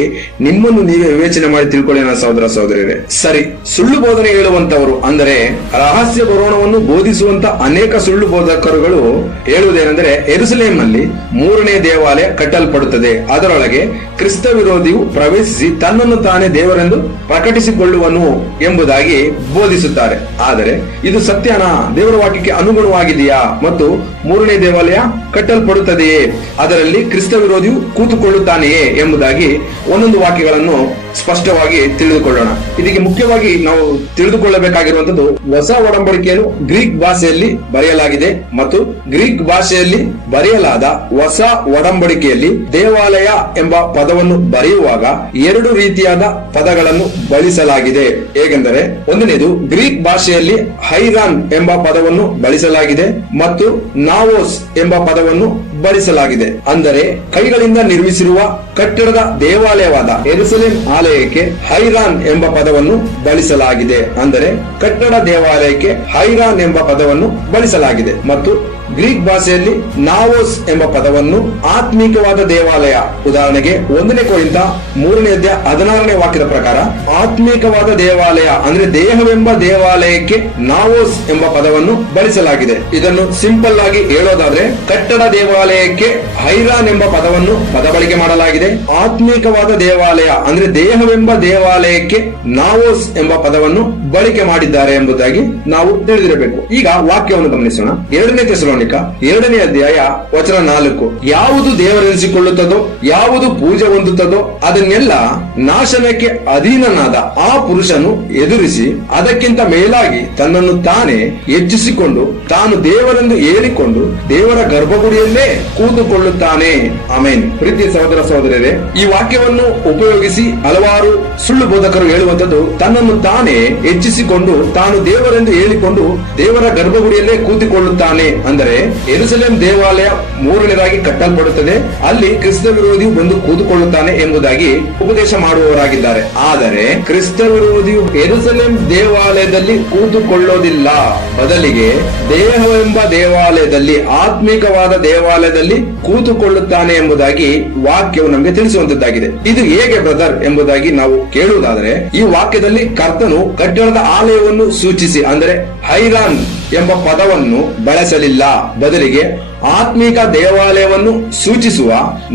ನಿಮ್ಮನ್ನು ನೀವೇ ವಿವೇಚನೆ ಮಾಡಿ ತಿಳ್ಕೊಳ್ಳಿ ನನ್ನ ಸಹೋದರ ಸಹೋದರಿಯರೇ. ಸರಿ, ಸುಳ್ಳು ಬೋಧನೆ ಹೇಳುವಂತವರು ಅಂದರೆ ರಹಸ್ಯ ಬರೋಣವನ್ನು ಬೋಧಿಸುವಂತ ಅನೇಕ ಸುಳ್ಳು ಬೋಧಕರುಗಳು ಹೇಳುವುದೇನೆಂದರೆ, ಯೆರೂಸಲೇಮಿನಲ್ಲಿ 3ನೇ ದೇವಾಲಯ ಕಟ್ಟಲ್ಪಡುತ್ತದೆ, ಅದರೊಳಗೆ ಕ್ರಿಸ್ತ ವಿರೋಧಿಯು ಪ್ರವೇಶಿಸಿ ತನ್ನನ್ನು ತಾನೇ ದೇವರೆಂದು ಪ್ರಕಟಿಸಿಕೊಳ್ಳುವನು ಎಂಬುದಾಗಿ ಬೋಧಿಸುತ್ತಾರೆ. ಆದರೆ ಇದು ಸತ್ಯನಾ? ದೇವರ ವಾಕ್ಯಕ್ಕೆ ಅನುಗುಣವಾಗಿದೆಯಾ? ಮತ್ತು 3ನೇ ದೇವಾಲಯ ಕಟ್ಟಲ್ಪಡುತ್ತದೆಯೇ? ಅದರಲ್ಲಿ ಕ್ರಿಸ್ತ ವಿರೋಧಿಯು ಕೂತುಕೊಳ್ಳುತ್ತಾನೆಯೇ ಎಂಬುದಾಗಿ ಒಂದೊಂದು ವಾಕ್ಯಗಳನ್ನು ಸ್ಪಷ್ಟವಾಗಿ ತಿಳಿದುಕೊಳ್ಳೋಣ. ಇದಕ್ಕೆ ಮುಖ್ಯವಾಗಿ ನಾವು ತಿಳಿದುಕೊಳ್ಳಬೇಕಾಗಿರುವಂತದ್ದು, ಹೊಸ ಒಡಂಬಡಿಕೆಯನ್ನು ಗ್ರೀಕ್ ಭಾಷೆಯಲ್ಲಿ ಬರೆಯಲಾಗಿದೆ ಮತ್ತು ಗ್ರೀಕ್ ಭಾಷೆಯಲ್ಲಿ ಬರೆಯಲಾದ ಹೊಸ ಒಡಂಬಡಿಕೆಯಲ್ಲಿ ದೇವಾಲಯ ಎಂಬ ಪದವನ್ನು ಬರೆಯುವಾಗ 2 ರೀತಿಯಾದ ಪದಗಳನ್ನು ಬಳಸಲಾಗಿದೆ. ಹೇಗೆಂದರೆ, ಒಂದನೇದು ಗ್ರೀಕ್ ಭಾಷೆಯಲ್ಲಿ ಹೈರಾನ್ ಎಂಬ ಪದವನ್ನು ಬಳಸಲಾಗಿದೆ ಮತ್ತು ನಾವೋಸ್ ಎಂಬ ಪದವನ್ನು ಬಳಸಲಾಗಿದೆ. ಅಂದರೆ ಕೈಗಳಿಂದ ನಿರ್ಮಿಸಿರುವ ಕಟ್ಟಡದ ದೇವಾಲಯವಾದ ಯೆರೂಸಲೇಮ್ ಆಲಯಕ್ಕೆ ಹೈರಾನ್ ಎಂಬ ಪದವನ್ನು ಬಳಸಲಾಗಿದೆ. ಅಂದರೆ ಕಟ್ಟಡ ದೇವಾಲಯಕ್ಕೆ ಹೈರಾನ್ ಎಂಬ ಪದವನ್ನು ಬಳಸಲಾಗಿದೆ. ಮತ್ತು ಗ್ರೀಕ್ ಭಾಷೆಯಲ್ಲಿ ನಾವೋಸ್ ಎಂಬ ಪದವನ್ನು ಆತ್ಮೀಕವಾದ ದೇವಾಲಯ, ಉದಾಹರಣೆಗೆ 1ನೇ ಕೊರಿಂಥ 3ನೇ ಅಧ್ಯಾಯ 16ನೇ ವಾಕ್ಯದ ಪ್ರಕಾರ ಆತ್ಮೀಕವಾದ ದೇವಾಲಯ ಅಂದ್ರೆ ದೇಹವೆಂಬ ದೇವಾಲಯಕ್ಕೆ ನಾವೋಸ್ ಎಂಬ ಪದವನ್ನು ಬಳಸಲಾಗಿದೆ. ಇದನ್ನು ಸಿಂಪಲ್ ಆಗಿ ಹೇಳೋದಾದ್ರೆ, ಕಟ್ಟಡ ದೇವಾಲಯಕ್ಕೆ ಹೈರಾನ್ ಎಂಬ ಪದವನ್ನು ಪದ ಬಳಕೆ ಮಾಡಲಾಗಿದೆ, ಆತ್ಮೀಕವಾದ ದೇವಾಲಯ ಅಂದ್ರೆ ದೇಹವೆಂಬ ದೇವಾಲಯಕ್ಕೆ ನಾವೋಸ್ ಎಂಬ ಪದವನ್ನು ಬಳಕೆ ಮಾಡಿದ್ದಾರೆ ಎಂಬುದಾಗಿ ನಾವು ತಿಳಿದಿರಬೇಕು. ಈಗ ವಾಕ್ಯವನ್ನು ಗಮನಿಸೋಣ. 2ನೇ ಥೆಸಲೋನಿಕ 2ನೇ ಅಧ್ಯಾಯ ವಚನ 4, ಯಾವುದು ದೇವರೆನಿಸಿಕೊಳ್ಳುತ್ತದೋ, ಯಾವುದು ಪೂಜೆ ಹೊಂದುತ್ತದೋ ಅದನ್ನೆಲ್ಲ ನಾಶನಕ್ಕೆ ಅಧೀನನಾದ ಆ ಪುರುಷನು ಎದುರಿಸಿ ಅದಕ್ಕಿಂತ ಮೇಲಾಗಿ ತನ್ನನ್ನು ತಾನೇ ಹೆಚ್ಚಿಸಿಕೊಂಡು ತಾನು ದೇವರೆಂದು ಹೇಳಿಕೊಂಡು ದೇವರ ಗರ್ಭಗುಡಿಯಲ್ಲೇ ಕೂತುಕೊಳ್ಳುತ್ತಾನೆ. ಆಮೆನ್. ಪ್ರೀತಿಯ ಸಹೋದರ ಸಹೋದರರೇ, ಈ ವಾಕ್ಯವನ್ನು ಉಪಯೋಗಿಸಿ ಹಲವಾರು ಸುಳ್ಳು ಬೋಧಕರು ಹೇಳುವಂತದ್ದು, ತನ್ನನ್ನು ತಾನೇ ಹೆಚ್ಚಿಸಿಕೊಂಡು ತಾನು ದೇವರೆಂದು ಹೇಳಿಕೊಂಡು ದೇವರ ಗರ್ಭಗುಡಿಯಲ್ಲೇ ಕೂತುಕೊಳ್ಳುತ್ತಾನೆ. ಅಂದರೆ ಯೆರೂಸಲೇಮ್ ದೇವಾಲಯ 3ನೇದಾಗಿ ಕಟ್ಟಲ್ಪಡುತ್ತದೆ, ಅಲ್ಲಿ ಕ್ರಿಸ್ತ ವಿರೋಧಿಯು ಬಂದು ಕೂತುಕೊಳ್ಳುತ್ತಾನೆ ಎಂಬುದಾಗಿ ಉಪದೇಶ ಮಾಡುವವರಾಗಿದ್ದಾರೆ. ಆದರೆ ಕ್ರಿಸ್ತ ವಿರೋಧಿಯು ಯೆರೂಸಲೇಮ್ ದೇವಾಲಯದಲ್ಲಿ ಕೂತುಕೊಳ್ಳೋದಿಲ್ಲ, ಬದಲಿಗೆ ದೇಹವೆಂಬ ದೇವಾಲಯದಲ್ಲಿ, ಆತ್ಮಿಕವಾದ ದೇವಾಲಯದಲ್ಲಿ ಕೂತುಕೊಳ್ಳುತ್ತಾನೆ ಎಂಬುದಾಗಿ ವಾಕ್ಯವು ನಮಗೆ ತಿಳಿಸುವಂತದ್ದಾಗಿದೆ. ಇದು ಹೇಗೆ ಬ್ರದರ್ ಎಂಬುದಾಗಿ ನಾವು ಕೇಳುವುದಾದರೆ, ಈ ವಾಕ್ಯದಲ್ಲಿ ಕರ್ತನು ಕಟ್ಟಡದ ಆಲಯವನ್ನು ಸೂಚಿಸಿ ಅಂದರೆ ಹೈರಾನ್ ಎಂಬ ಪದವನ್ನು ಬಳಸಲಿಲ್ಲ, ಬದಲಿಗೆ ಆತ್ಮಿಕ ದೇವಾಲಯವನ್ನು ಸೂಚಿಸುವ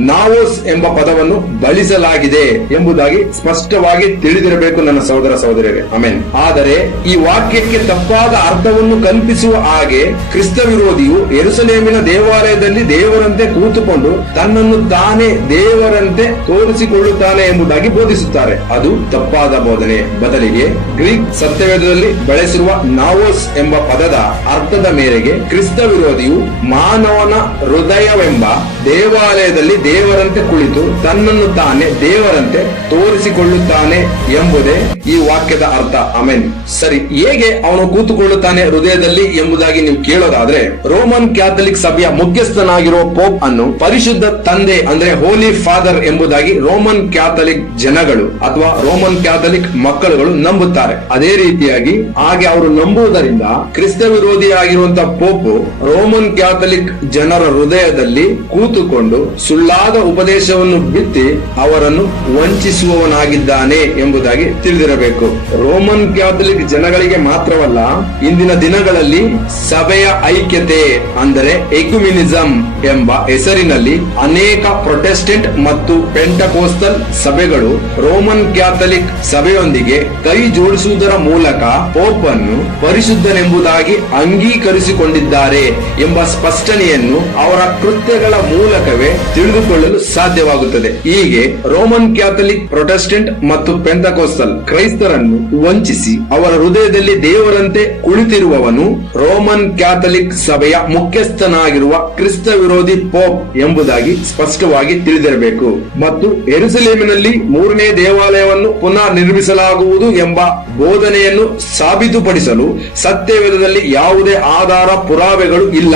ನಾವೋಸ್ ಎಂಬ ಪದವನ್ನು ಬಳಸಲಾಗಿದೆ ಎಂಬುದಾಗಿ ಸ್ಪಷ್ಟವಾಗಿ ತಿಳಿದಿರಬೇಕು ನನ್ನ ಸಹೋದರ ಸಹೋದರಿಯರೇ. ಆಮೆನ್. ಆದರೆ ಈ ವಾಕ್ಯಕ್ಕೆ ತಪ್ಪಾದ ಅರ್ಥವನ್ನು ಕಲ್ಪಿಸುವ ಹಾಗೆ ಕ್ರಿಸ್ತ ವಿರೋಧಿಯು ಯೆರೂಸಲೇಮಿನ ದೇವಾಲಯದಲ್ಲಿ ದೇವರಂತೆ ಕೂತುಕೊಂಡು ತನ್ನನ್ನು ತಾನೇ ದೇವರಂತೆ ತೋರಿಸಿಕೊಳ್ಳುತ್ತಾನೆ ಎಂಬುದಾಗಿ ಬೋಧಿಸುತ್ತಾರೆ. ಅದು ತಪ್ಪಾದ ಬೋಧನೆ. ಬದಲಿಗೆ ಗ್ರೀಕ್ ಸತ್ಯವೇದದಲ್ಲಿ ಬಳಸಿರುವ ನಾವೋಸ್ ಎಂಬ ಪದದ ಅರ್ಥದ ಮೇರೆಗೆ ಕ್ರಿಸ್ತ ವಿರೋಧಿಯು ಮಾನವನ ಹೃದಯವೆಂಬ ದೇವಾಲಯದಲ್ಲಿ ದೇವರಂತೆ ಕುಳಿತು ತನ್ನನ್ನು ತಾನೇ ದೇವರಂತೆ ತೋರಿಸಿಕೊಳ್ಳುತ್ತಾನೆ ಎಂಬುದೇ ಈ ವಾಕ್ಯದ ಅರ್ಥ. ಆಮೆನ್. ಸರಿ, ಹೇಗೆ ಅವನು ಕೂತುಕೊಳ್ಳುತ್ತಾನೆ ಹೃದಯದಲ್ಲಿ ಎಂಬುದಾಗಿ ನೀವು ಕೇಳೋದಾದ್ರೆ, ರೋಮನ್ ಕ್ಯಾಥಲಿಕ್ ಸಭೆಯ ಮುಖ್ಯಸ್ಥನಾಗಿರುವ ಪೋಪ್ ಅನ್ನು ಪರಿಶುದ್ಧ ತಂದೆ ಅಂದ್ರೆ ಹೋಲಿ ಫಾದರ್ ಎಂಬುದಾಗಿ ರೋಮನ್ ಕ್ಯಾಥಲಿಕ್ ಜನಗಳು ಅಥವಾ ರೋಮನ್ ಕ್ಯಾಥಲಿಕ್ ಮಕ್ಕಳುಗಳು ನಂಬುತ್ತಾರೆ. ಅದೇ ರೀತಿಯಾಗಿ ಹಾಗೆ ಅವರು ನಂಬುವುದರಿಂದ ಕ್ರಿಸ್ತ ವಿರೋಧಿಯಾಗಿರುವಂತಹ ಪೋಪ್ ರೋಮನ್ ಕ್ಯಾಥಲಿಕ್ ಜನರ ಹೃದಯದಲ್ಲಿ ಕೂತುಕೊಂಡು ಸುಳ್ಳಾದ ಉಪದೇಶವನ್ನು ಬಿತ್ತಿ ಅವರನ್ನು ವಂಚಿಸುವವನಾಗಿದ್ದಾನೆ ಎಂಬುದಾಗಿ ತಿಳಿದಿರಬೇಕು. ರೋಮನ್ ಕ್ಯಾಥಲಿಕ್ ಜನಗಳಿಗೆ ಮಾತ್ರವಲ್ಲ, ಇಂದಿನ ದಿನಗಳಲ್ಲಿ ಸಭೆಯ ಐಕ್ಯತೆ ಅಂದರೆ ಎಕ್ಯುಮಿನಿಸಂ ಎಂಬ ಹೆಸರಿನಲ್ಲಿ ಅನೇಕ ಪ್ರೊಟೆಸ್ಟೆಂಟ್ ಮತ್ತು ಪೆಂಟಕೋಸ್ತಲ್ ಸಭೆಗಳು ರೋಮನ್ ಕ್ಯಾಥಲಿಕ್ ಸಭೆಯೊಂದಿಗೆ ಕೈ ಜೋಡಿಸುವುದರ ಮೂಲಕ ಪೋಪ್ ಅನ್ನು ಪರಿಶುದ್ಧನೆಂಬುದಾಗಿ ಅಂಗೀಕರಿಸಿಕೊಂಡಿದ್ದಾರೆ ಎಂಬ ಸ್ಪಷ್ಟನೆಯನ್ನು ಅವರ ಕೃತ್ಯಗಳ ಮೂಲಕವೇ ತಿಳಿದುಕೊಳ್ಳಲು ಸಾಧ್ಯವಾಗುತ್ತದೆ. ಹೀಗೆ ರೋಮನ್ ಕ್ಯಾಥಲಿಕ್, ಪ್ರೊಟೆಸ್ಟೆಂಟ್ ಮತ್ತು ಪೆಂಟಕೋಸ್ತಲ್ ಕ್ರೈಸ್ತರನ್ನು ವಂಚಿಸಿ ಅವರ ಹೃದಯದಲ್ಲಿ ದೇವರಂತೆ ಕುಳಿತಿರುವವನು ರೋಮನ್ ಕ್ಯಾಥಲಿಕ್ ಸಭೆಯ ಮುಖ್ಯಸ್ಥನಾಗಿರುವ ಕ್ರಿಸ್ತ ವಿರೋಧಿ ಪೋಪ್ ಎಂಬುದಾಗಿ ಸ್ಪಷ್ಟವಾಗಿ ತಿಳಿದಿರಬೇಕು. ಮತ್ತು ಯೆರೂಸಲೇಮಿನಲ್ಲಿ 3ನೇ ದೇವಾಲಯವನ್ನು ಪುನಃ ನಿರ್ಮಿಸಲಾಗುವುದು ಎಂಬ ಬೋಧನೆಯನ್ನು ಸಾಬೀತುಪಡಿಸಲು ಸತ್ಯವೇದದಲ್ಲಿ ಯಾವುದೇ ಆಧಾರ ಪುರಾವೆಗಳು ಇಲ್ಲ.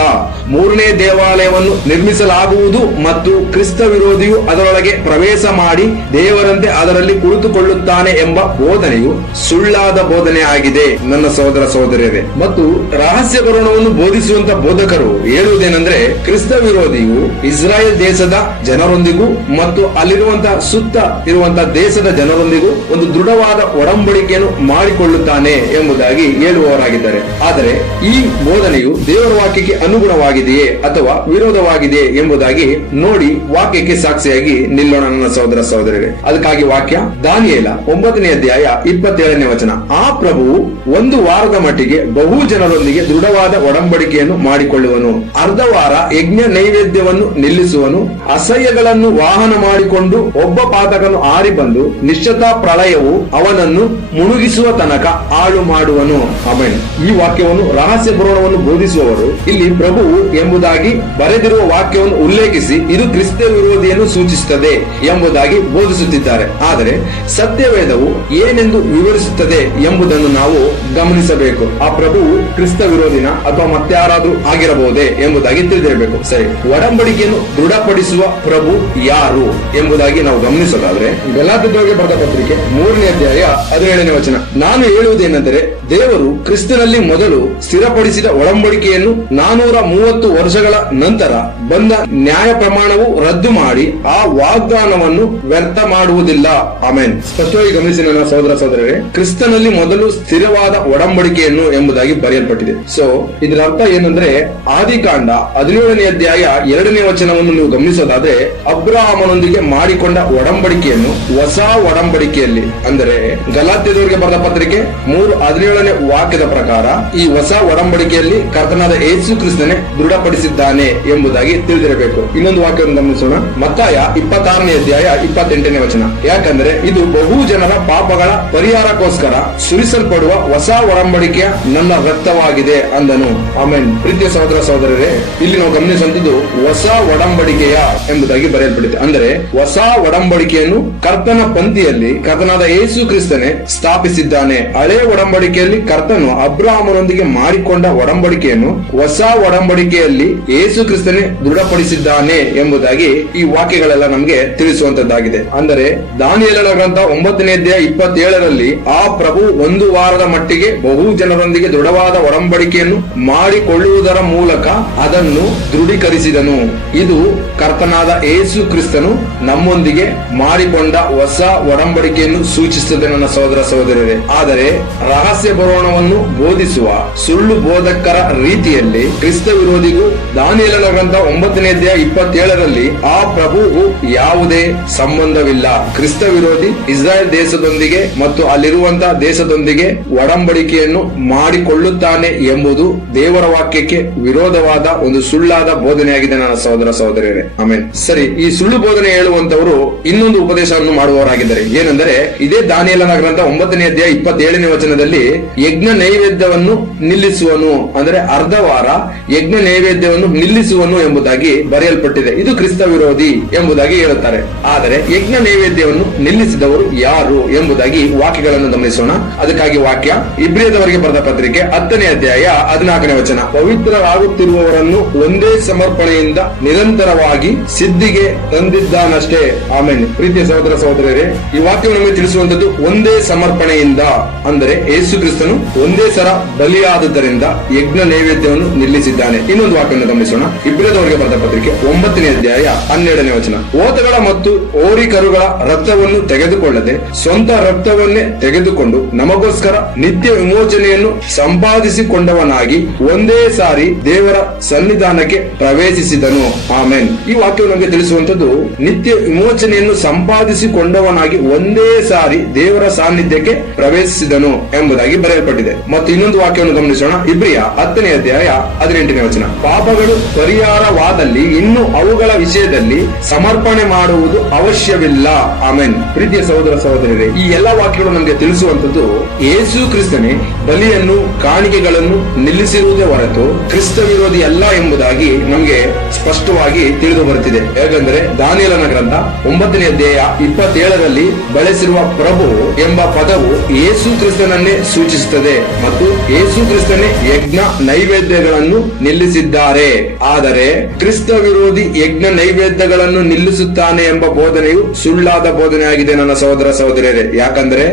3ನೇ ದೇವಾಲಯವನ್ನು ನಿರ್ಮಿಸಲಾಗುವುದು ಮತ್ತು ಕ್ರಿಸ್ತ ವಿರೋಧಿಯು ಅದರೊಳಗೆ ಪ್ರವೇಶ ಮಾಡಿ ದೇವರಂತೆ ಅದರಲ್ಲಿ ಕುಳಿತುಕೊಳ್ಳುತ್ತಾನೆ ಎಂಬ ಬೋಧನೆಯು ಸುಳ್ಳಾದ ಬೋಧನೆ ಆಗಿದೆ ನನ್ನ ಸಹೋದರ ಸಹೋದರಿಯರೇ. ಮತ್ತು ರಹಸ್ಯ ಬರೋಣವನ್ನು ಬೋಧಿಸುವಂತ ಬೋಧಕರು ಹೇಳುವುದೇನೆಂದ್ರೆ, ಕ್ರಿಸ್ತ ವಿರೋಧಿಯು ಇಸ್ರಾಯೇಲ್ ದೇಶದ ಜನರೊಂದಿಗೂ ಮತ್ತು ಅಲ್ಲಿರುವಂತಹ ಸುತ್ತ ಇರುವಂತಹ ದೇಶದ ಜನರೊಂದಿಗೂ ಒಂದು ದೃಢವಾದ ಒಡಂಬಡಿಕೆಯನ್ನು ಮಾಡಿಕೊಳ್ಳುತ್ತಾನೆ ಎಂಬುದಾಗಿ ಹೇಳುವವರಾಗಿದ್ದಾರೆ. ಆದರೆ ಈ ಬೋಧನೆಯು ದೇವರ ವಾಕ್ಯಕ್ಕೆ ಅನುಗುಣವಾಗಿದೆಯೇ ಅಥವಾ ವಿರೋಧವಾಗಿದೆ ಎಂಬುದಾಗಿ ನೋಡಿ ವಾಕ್ಯಕ್ಕೆ ಸಾಕ್ಷಿಯಾಗಿ ನಿಲ್ಲೋಣ ನನ್ನ ಸಹೋದರ ಸಹೋದರರೇ. ಅದಕ್ಕಾಗಿ ವಾಕ್ಯ ದಾನಿಯೇಲ 9ನೇ ಅಧ್ಯಾಯ 27ನೇ ವಚನ. ಆ ಪ್ರಭುವು 1 ವಾರದ ಮಟ್ಟಿಗೆ ಬಹು ಜನರೊಂದಿಗೆ ದೃಢವಾದ ಒಡಂಬಡಿಕೆಯನ್ನು ಮಾಡಿಕೊಳ್ಳುವನು. ಅರ್ಧ ವಾರ ಯಜ್ಞ ನೈವೇದ್ಯವನ್ನು ನಿಲ್ಲಿಸುವನು. ಅಸಹ್ಯಗಳನ್ನು ವಾಹನ ಮಾಡಿಕೊಂಡು ಒಬ್ಬ ಪಾತಕನು ಆರಿ ಬಂದು ನಿಶ್ಚತಾ ಪ್ರಳಯವು ಅವನನ್ನು ಮುಳುಗಿಸುವ ತನಕ ಹಾಳು ಮಾಡುವನು. ಆಮೆನ್. ಈ ವಾಕ್ಯವನ್ನು ರಹಸ್ಯ ಬರೋಣವನ್ನು ಬೋಧಿಸುವವರು ಇಲ್ಲಿ ಪ್ರಭುವು ಎಂಬುದಾಗಿ ಬರೆದಿರುವ ವಾಕ್ಯವನ್ನು ಉಲ್ಲೇಖಿಸಿ ಇದು ಕ್ರಿಸ್ತ ವಿರೋಧಿಯನ್ನು ಸೂಚಿಸುತ್ತದೆ ಎಂಬುದಾಗಿ ಬೋಧಿಸುತ್ತಿದ್ದಾರೆ. ಆದರೆ ಸತ್ಯವೇದವು ಏನೆಂದು ವಿವರಿಸುತ್ತದೆ ಎಂಬುದನ್ನು ನಾವು ಗಮನಿಸಬೇಕು. ಆ ಪ್ರಭುವು ಕ್ರಿಸ್ತ ವಿರೋಧಿನ ಅಥವಾ ಮತ್ತಾರಾದ್ರೂ ಆಗಿರಬಹುದೇ ಎಂಬುದಾಗಿ ತಿಳಿದಿರಬೇಕು. ಸರಿ, ಒಡಂಬಡಿಕೆಯನ್ನು ದೃಢಪಡಿಸುವ ಪ್ರಭು ಯಾರು ಎಂಬುದಾಗಿ ನಾವು ಗಮನಿಸೋದಾದ್ರೆ, ಗಲಾತ್ಯದವರಿಗೆ ಬರೆದ ಪತ್ರಿಕೆ 3ನೇ ಅಧ್ಯಾಯ 17ನೇ ವಚನ. ನಾನು ಹೇಳುವುದೇನೆಂದರೆ, ದೇವರು ಕ್ರಿಸ್ತನಲ್ಲಿ ಮೊದಲು ಸ್ಥಿರಪಡಿಸಿದ ಒಡಂಬಡಿಕೆಯನ್ನು 430 ವರ್ಷಗಳ ನಂತರ ಬಂದ ನ್ಯಾಯ ಪ್ರಮಾಣವು ರದ್ದು ಮಾಡಿ ಆ ವಾಗ್ದಾನವನ್ನು ವ್ಯರ್ಥ ಮಾಡುವುದಿಲ್ಲ. ಆಮೆನ್. ಸ್ಪಷ್ಟವಾಗಿ ಗಮನಿಸಿ ನನ್ನ ಸಹೋದರ ಸಹೋದರರೇ, ಕ್ರಿಸ್ತನಲ್ಲಿ ಮೊದಲು ಸ್ಥಿರವಾದ ಒಡಂಬಡಿಕೆಯನ್ನು ಎಂಬುದಾಗಿ ಬರೆಯಲ್ಪಟ್ಟಿದೆ. ಸೊ ಇದರ ಅರ್ಥ ಏನಂದ್ರೆ, ಆದಿಕಾಂಡ 17ನೇ ಅಧ್ಯಾಯ 2ನೇ ವಚನವನ್ನು ನೀವು ಗಮನಿಸೋದಾದ್ರೆ, ಅಬ್ರಹಾಮನೊಂದಿಗೆ ಮಾಡಿಕೊಂಡ ಒಡಂಬಡಿಕೆಯನ್ನು ಹೊಸ ಒಡಂಬಡಿಕೆಯಲ್ಲಿ ಅಂದರೆ ಗಲಾತ್ಯದವರಿಗೆ ಬರೆದ ಪತ್ರಿಕೆ 3:17ನೇ ವಾಕ್ಯದ ಪ್ರಕಾರ ಈ ಹೊಸ ಒಡಂಬಡಿಕೆಯಲ್ಲಿ ಕರ್ತನಾದ ಯೇಸು ಕ್ರಿಸ್ತನೇ ದೃಢಪಡಿಸಿದ್ದಾನೆ ಎಂಬುದಾಗಿ ತಿಳಿದಿರಬೇಕು. ಇನ್ನೊಂದು ವಾಕ್ಯವನ್ನು ಗಮನಿಸೋಣ. ಮತ್ತಾಯ 26ನೇ ಅಧ್ಯಾಯ 28ನೇ ವಚನ. ಯಾಕಂದ್ರೆ ಇದು ಬಹು ಜನರ ಪಾಪಗಳ ಪರಿಹಾರಕ್ಕೋಸ್ಕರ ಸುರಿಸಲ್ಪಡುವ ಹೊಸ ಒಡಂಬಡಿಕೆಯ ನನ್ನ ರಕ್ತವಾಗಿದೆ ಅಂದನು. ಆಮೆನ್. ಪ್ರೀತಿಯ ಸಹೋದರ ಸಹೋದರರೇ, ಇಲ್ಲಿ ನಾವು ಗಮನಿಸುವಂತದ್ದು ಹೊಸ ಒಡಂಬಡಿಕೆಯ ಎಂಬುದಾಗಿ ಬರೆಯಲ್ಪಟ್ಟಿದೆ. ಅಂದರೆ ಹೊಸ ಒಡಂಬಡಿಕೆಯನ್ನು ಕರ್ತನ ಪಂಕ್ತಿಯಲ್ಲಿ ಕರ್ತನಾದ ಯೇಸು ಕ್ರಿಸ್ತನೇ ಸ್ಥಾಪಿಸಿದ್ದಾನೆ. ಹಳೆ ಒಡಂಬಡಿಕೆಯಲ್ಲಿ ಕರ್ತನು ಅಬ್ರಹಾಮನೊಂದಿಗೆ ಮಾಡಿಕೊಂಡ ಒಡಂಬಡಿಕೆಯನ್ನು ಹೊಸ ಒಡಂಬಡಿಕೆಯಲ್ಲಿ ಯೇಸು ಕ್ರಿಸ್ತನೇ ದೃಢಪಡಿಸಿದ್ದಾನೆ ಎಂಬುದಾಗಿ ಈ ವಾಕ್ಯಗಳೆಲ್ಲ ನಮಗೆ ತಿಳಿಸುವಂತದ್ದಾಗಿದೆ. ಅಂದರೆ ದಾನಿಯೇಲನ ಗ್ರಂಥ 9ನೇ ಅಧ್ಯಾಯ 27ರಲ್ಲಿ ಆ ಪ್ರಭು 1 ವಾರದ ಮಟ್ಟಿಗೆ ಬಹು ಜನರೊಂದಿಗೆ ದೃಢವಾದ ಒಡಂಬಡಿಕೆಯನ್ನು ಮಾಡಿಕೊಳ್ಳುವುದರ ಮೂಲಕ ಅದನ್ನು ದೃಢೀಕರಿಸಿದನು. ಇದು ಕರ್ತನಾದ ಯೇಸು ಕ್ರಿಸ್ತನು ನಮ್ಮೊಂದಿಗೆ ಮಾಡಿಕೊಂಡ ಹೊಸ ಒಡಂಬಡಿಕೆಯನ್ನು ಸೂಚಿಸುತ್ತದೆ ನನ್ನ ಸಹೋದರ ಸಹೋದರರೇ. ಆದರೆ ರಹಸ್ಯ ಬರೋಣವನ್ನು ಬೋಧಿಸುವ ಸುಳ್ಳು ಬೋಧಕರ ರೀತಿಯಲ್ಲಿ ಕ್ರಿಸ್ತ ವಿರೋಧಿಗೂ ದಾನಿಯೇಲನ ಗ್ರಂಥ 9ನೇ ಅಧ್ಯಾಯ 27ರಲ್ಲಿ ಆ ಪ್ರಭುವು ಯಾವುದೇ ಸಂಬಂಧವಿಲ್ಲ, ಕ್ರಿಸ್ತ ವಿರೋಧಿ ಇಸ್ರಾಯೇಲ್ ದೇಶದೊಂದಿಗೆ ಮತ್ತು ಅಲ್ಲಿರುವಂತಹ ದೇಶದೊಂದಿಗೆ ಒಡಂಬಡಿಕೆಯನ್ನು ಮಾಡಿಕೊಳ್ಳುತ್ತಾನೆ ಎಂಬುದು ದೇವರ ವಾಕ್ಯಕ್ಕೆ ವಿರೋಧವಾದ ಒಂದು ಸುಳ್ಳಾದ ಬೋಧನೆಯಾಗಿದೆ ನನ್ನ ಸಹೋದರ ಸಹೋದರಿಯರೇ. ಆಮೇಲೆ ಸರಿ, ಈ ಸುಳ್ಳು ಬೋಧನೆ ಹೇಳುವಂತವರು ಇನ್ನೊಂದು ಉಪದೇಶವನ್ನು ಮಾಡುವವರಾಗಿದ್ದಾರೆ. ಏನೆಂದರೆ ಇದೇ ದಾನಿಯೇಲನ ಗ್ರಂಥ 9ನೇ ಅಧ್ಯಾಯ 27ನೇ ವಚನದಲ್ಲಿ ಯಜ್ಞ ನೈವೇದ್ಯವನ್ನು ನಿಲ್ಲಿಸುವನು, ಅಂದ್ರೆ ಅರ್ಧ ವಾರ ಯಜ್ಞ ನೈವೇದ್ಯವನ್ನು ನಿಲ್ಲಿಸುವನು ಎಂಬುದಾಗಿ ಬರೆಯಲ್ಪಟ್ಟಿದೆ. ಇದು ಕ್ರಿಸ್ತ ವಿರೋಧಿ ಎಂಬುದಾಗಿ ಹೇಳುತ್ತಾರೆ. ಆದರೆ ಯಜ್ಞ ನೈವೇದ್ಯವನ್ನು ನಿಲ್ಲಿಸಿದವರು ಯಾರು ಎಂಬುದಾಗಿ ವಾಕ್ಯಗಳನ್ನು ಗಮನಿಸೋಣ. ಅದಕ್ಕಾಗಿ ವಾಕ್ಯ ಇಬ್ರಿಯದವರಿಗೆ ಬರೆದ ಪತ್ರಿಕೆ 10ನೇ ಅಧ್ಯಾಯ 14ನೇ ವಚನ. ಪವಿತ್ರರಾಗುತ್ತಿರುವವರನ್ನು ಒಂದೇ ಸಮರ್ಪಣೆಯಿಂದ ನಿರಂತರವಾಗಿ ಸಿದ್ಧಿಗೆ ತಂದಿದ್ದಾನಷ್ಟೇ. ಆಮೇಲೆ ಪ್ರೀತಿಯ ಸಹೋದರ ಸಹೋದರರೇ, ಈ ವಾಕ್ಯವನ್ನು ನಮಗೆ ತಿಳಿಸುವಂತದ್ದು ಒಂದೇ ಸಮರ್ಪಣೆಯಿಂದ, ಅಂದರೆ ಯೇಸು ಕ್ರಿಸ್ತನು ಒಂದೇ ಸಲ ಬಲಿಯಾದುದರಿಂದ ಯಜ್ಞ ನೈವೇದ್ಯವನ್ನು ನಿಲ್ಲಿಸಿದ್ದಾನೆ. ಇನ್ನೊಂದು ವಾಕ್ಯವನ್ನು ಗಮನಿಸೋಣ. ಇಬ್ರಿಯದವರಿಗೆ ಬರೆದ ಪತ್ರಿಕೆ 9ನೇ ಅಧ್ಯಾಯ 12ನೇ ವಚನ. ಓತಗಳ ಮತ್ತು ಹೋರಿಕರುಗಳ ರಕ್ತವನ್ನು ತೆಗೆದುಕೊಳ್ಳದೆ ಸ್ವಂತ ರಕ್ತವನ್ನೇ ತೆಗೆದುಕೊಂಡು ನಮಗೋಸ್ಕರ ನಿತ್ಯ ವಿಮೋಚನೆಯನ್ನು ಸಂಪಾದಿಸಿಕೊಂಡವನಾಗಿ ಒಂದೇ ಸಾರಿ ದೇವರ ಸನ್ನಿಧಾನಕ್ಕೆ ಪ್ರವೇಶಿಸಿದನು. ಆಮೆನ್. ಈ ವಾಕ್ಯವು ನಮಗೆ ತಿಳಿಸುವಂತದ್ದು ನಿತ್ಯ ವಿಮೋಚನೆಯನ್ನು ಸಂಪಾದಿಸಿಕೊಂಡವನಾಗಿ ಒಂದೇ ಸಾರಿ ದೇವರ ಸಾನ್ನಿಧ್ಯಕ್ಕೆ ಪ್ರವೇಶಿಸಿದನು ಎಂಬುದಾಗಿ ಬರೆಯಲ್ಪಟ್ಟಿದೆ. ಮತ್ತು ಇನ್ನೊಂದು ವಾಕ್ಯವನ್ನು ಗಮನಿಸೋಣ. ಇಬ್ರಿಯ 10ನೇ ಅಧ್ಯಾಯ 18ನೇ ವಚನ. ಪಾಪಗಳು ಪರಿಹಾರವಾದಲ್ಲಿ ಇನ್ನು ಅವುಗಳ ವಿಷಯದಲ್ಲಿ ಸಮರ್ಪಣೆ ಮಾಡುವುದು ಅವಶ್ಯವಿಲ್ಲ. ಆಮೆನ್. ಪ್ರೀತಿಯ ಸಹೋದರ ಸಹೋದರರೇ, ಈ ಎಲ್ಲಾ ವಾಕ್ಯಗಳು ನಮಗೆ ತಿಳಿಸುವಂತದ್ದು ಯೇಸು ಕ್ರಿಸ್ತನೇ ಬಲಿಯನ್ನು ಕಾಣಿಕೆಗಳನ್ನು ನಿಲ್ಲಿಸಿರುವುದೇ ಹೊರತು ಕ್ರಿಸ್ತ ವಿರೋಧಿ ಅಲ್ಲ ಎಂಬುದಾಗಿ ನಮಗೆ ಸ್ಪಷ್ಟವಾಗಿ ತಿಳಿದು ಬರುತ್ತಿದೆ. ಹೇಗೆಂದರೆ ದಾನಿಯೇಲನ ಗ್ರಂಥ 9ನೇ ಅಧ್ಯಾಯ 27ರಲ್ಲಿ ಬಳಸಿರುವ ಪ್ರಭು ಎಂಬ ಪದವು ಯೇಸು ಕ್ರಿಸ್ತನನ್ನೇ ಸೂಚಿಸುತ್ತದೆ ಮತ್ತು ಯೇಸು ಕ್ರಿಸ್ತನೇ ಯಜ್ಞ ನೈವೇದ್ಯಗಳನ್ನು ನಿಲ್ಲಿಸಿದ್ದಾರೆ. ಆದರೆ ಕ್ರಿಸ್ತ ವಿರೋಧಿ ಯಜ್ಞ ನೈವೇದ್ಯಗಳನ್ನು ನಿಲ್ಲಿಸುತ್ತಾನೆ ಎಂಬ ಬೋಧನೆಯು ಸುಳ್ಳಾದ ಬೋಧನೆಯಾಗಿದೆ ನನ್ನ ಸಹೋದರ ಸಹೋದರಿಯರೇ. ಯಾಕಂದ್ರೆ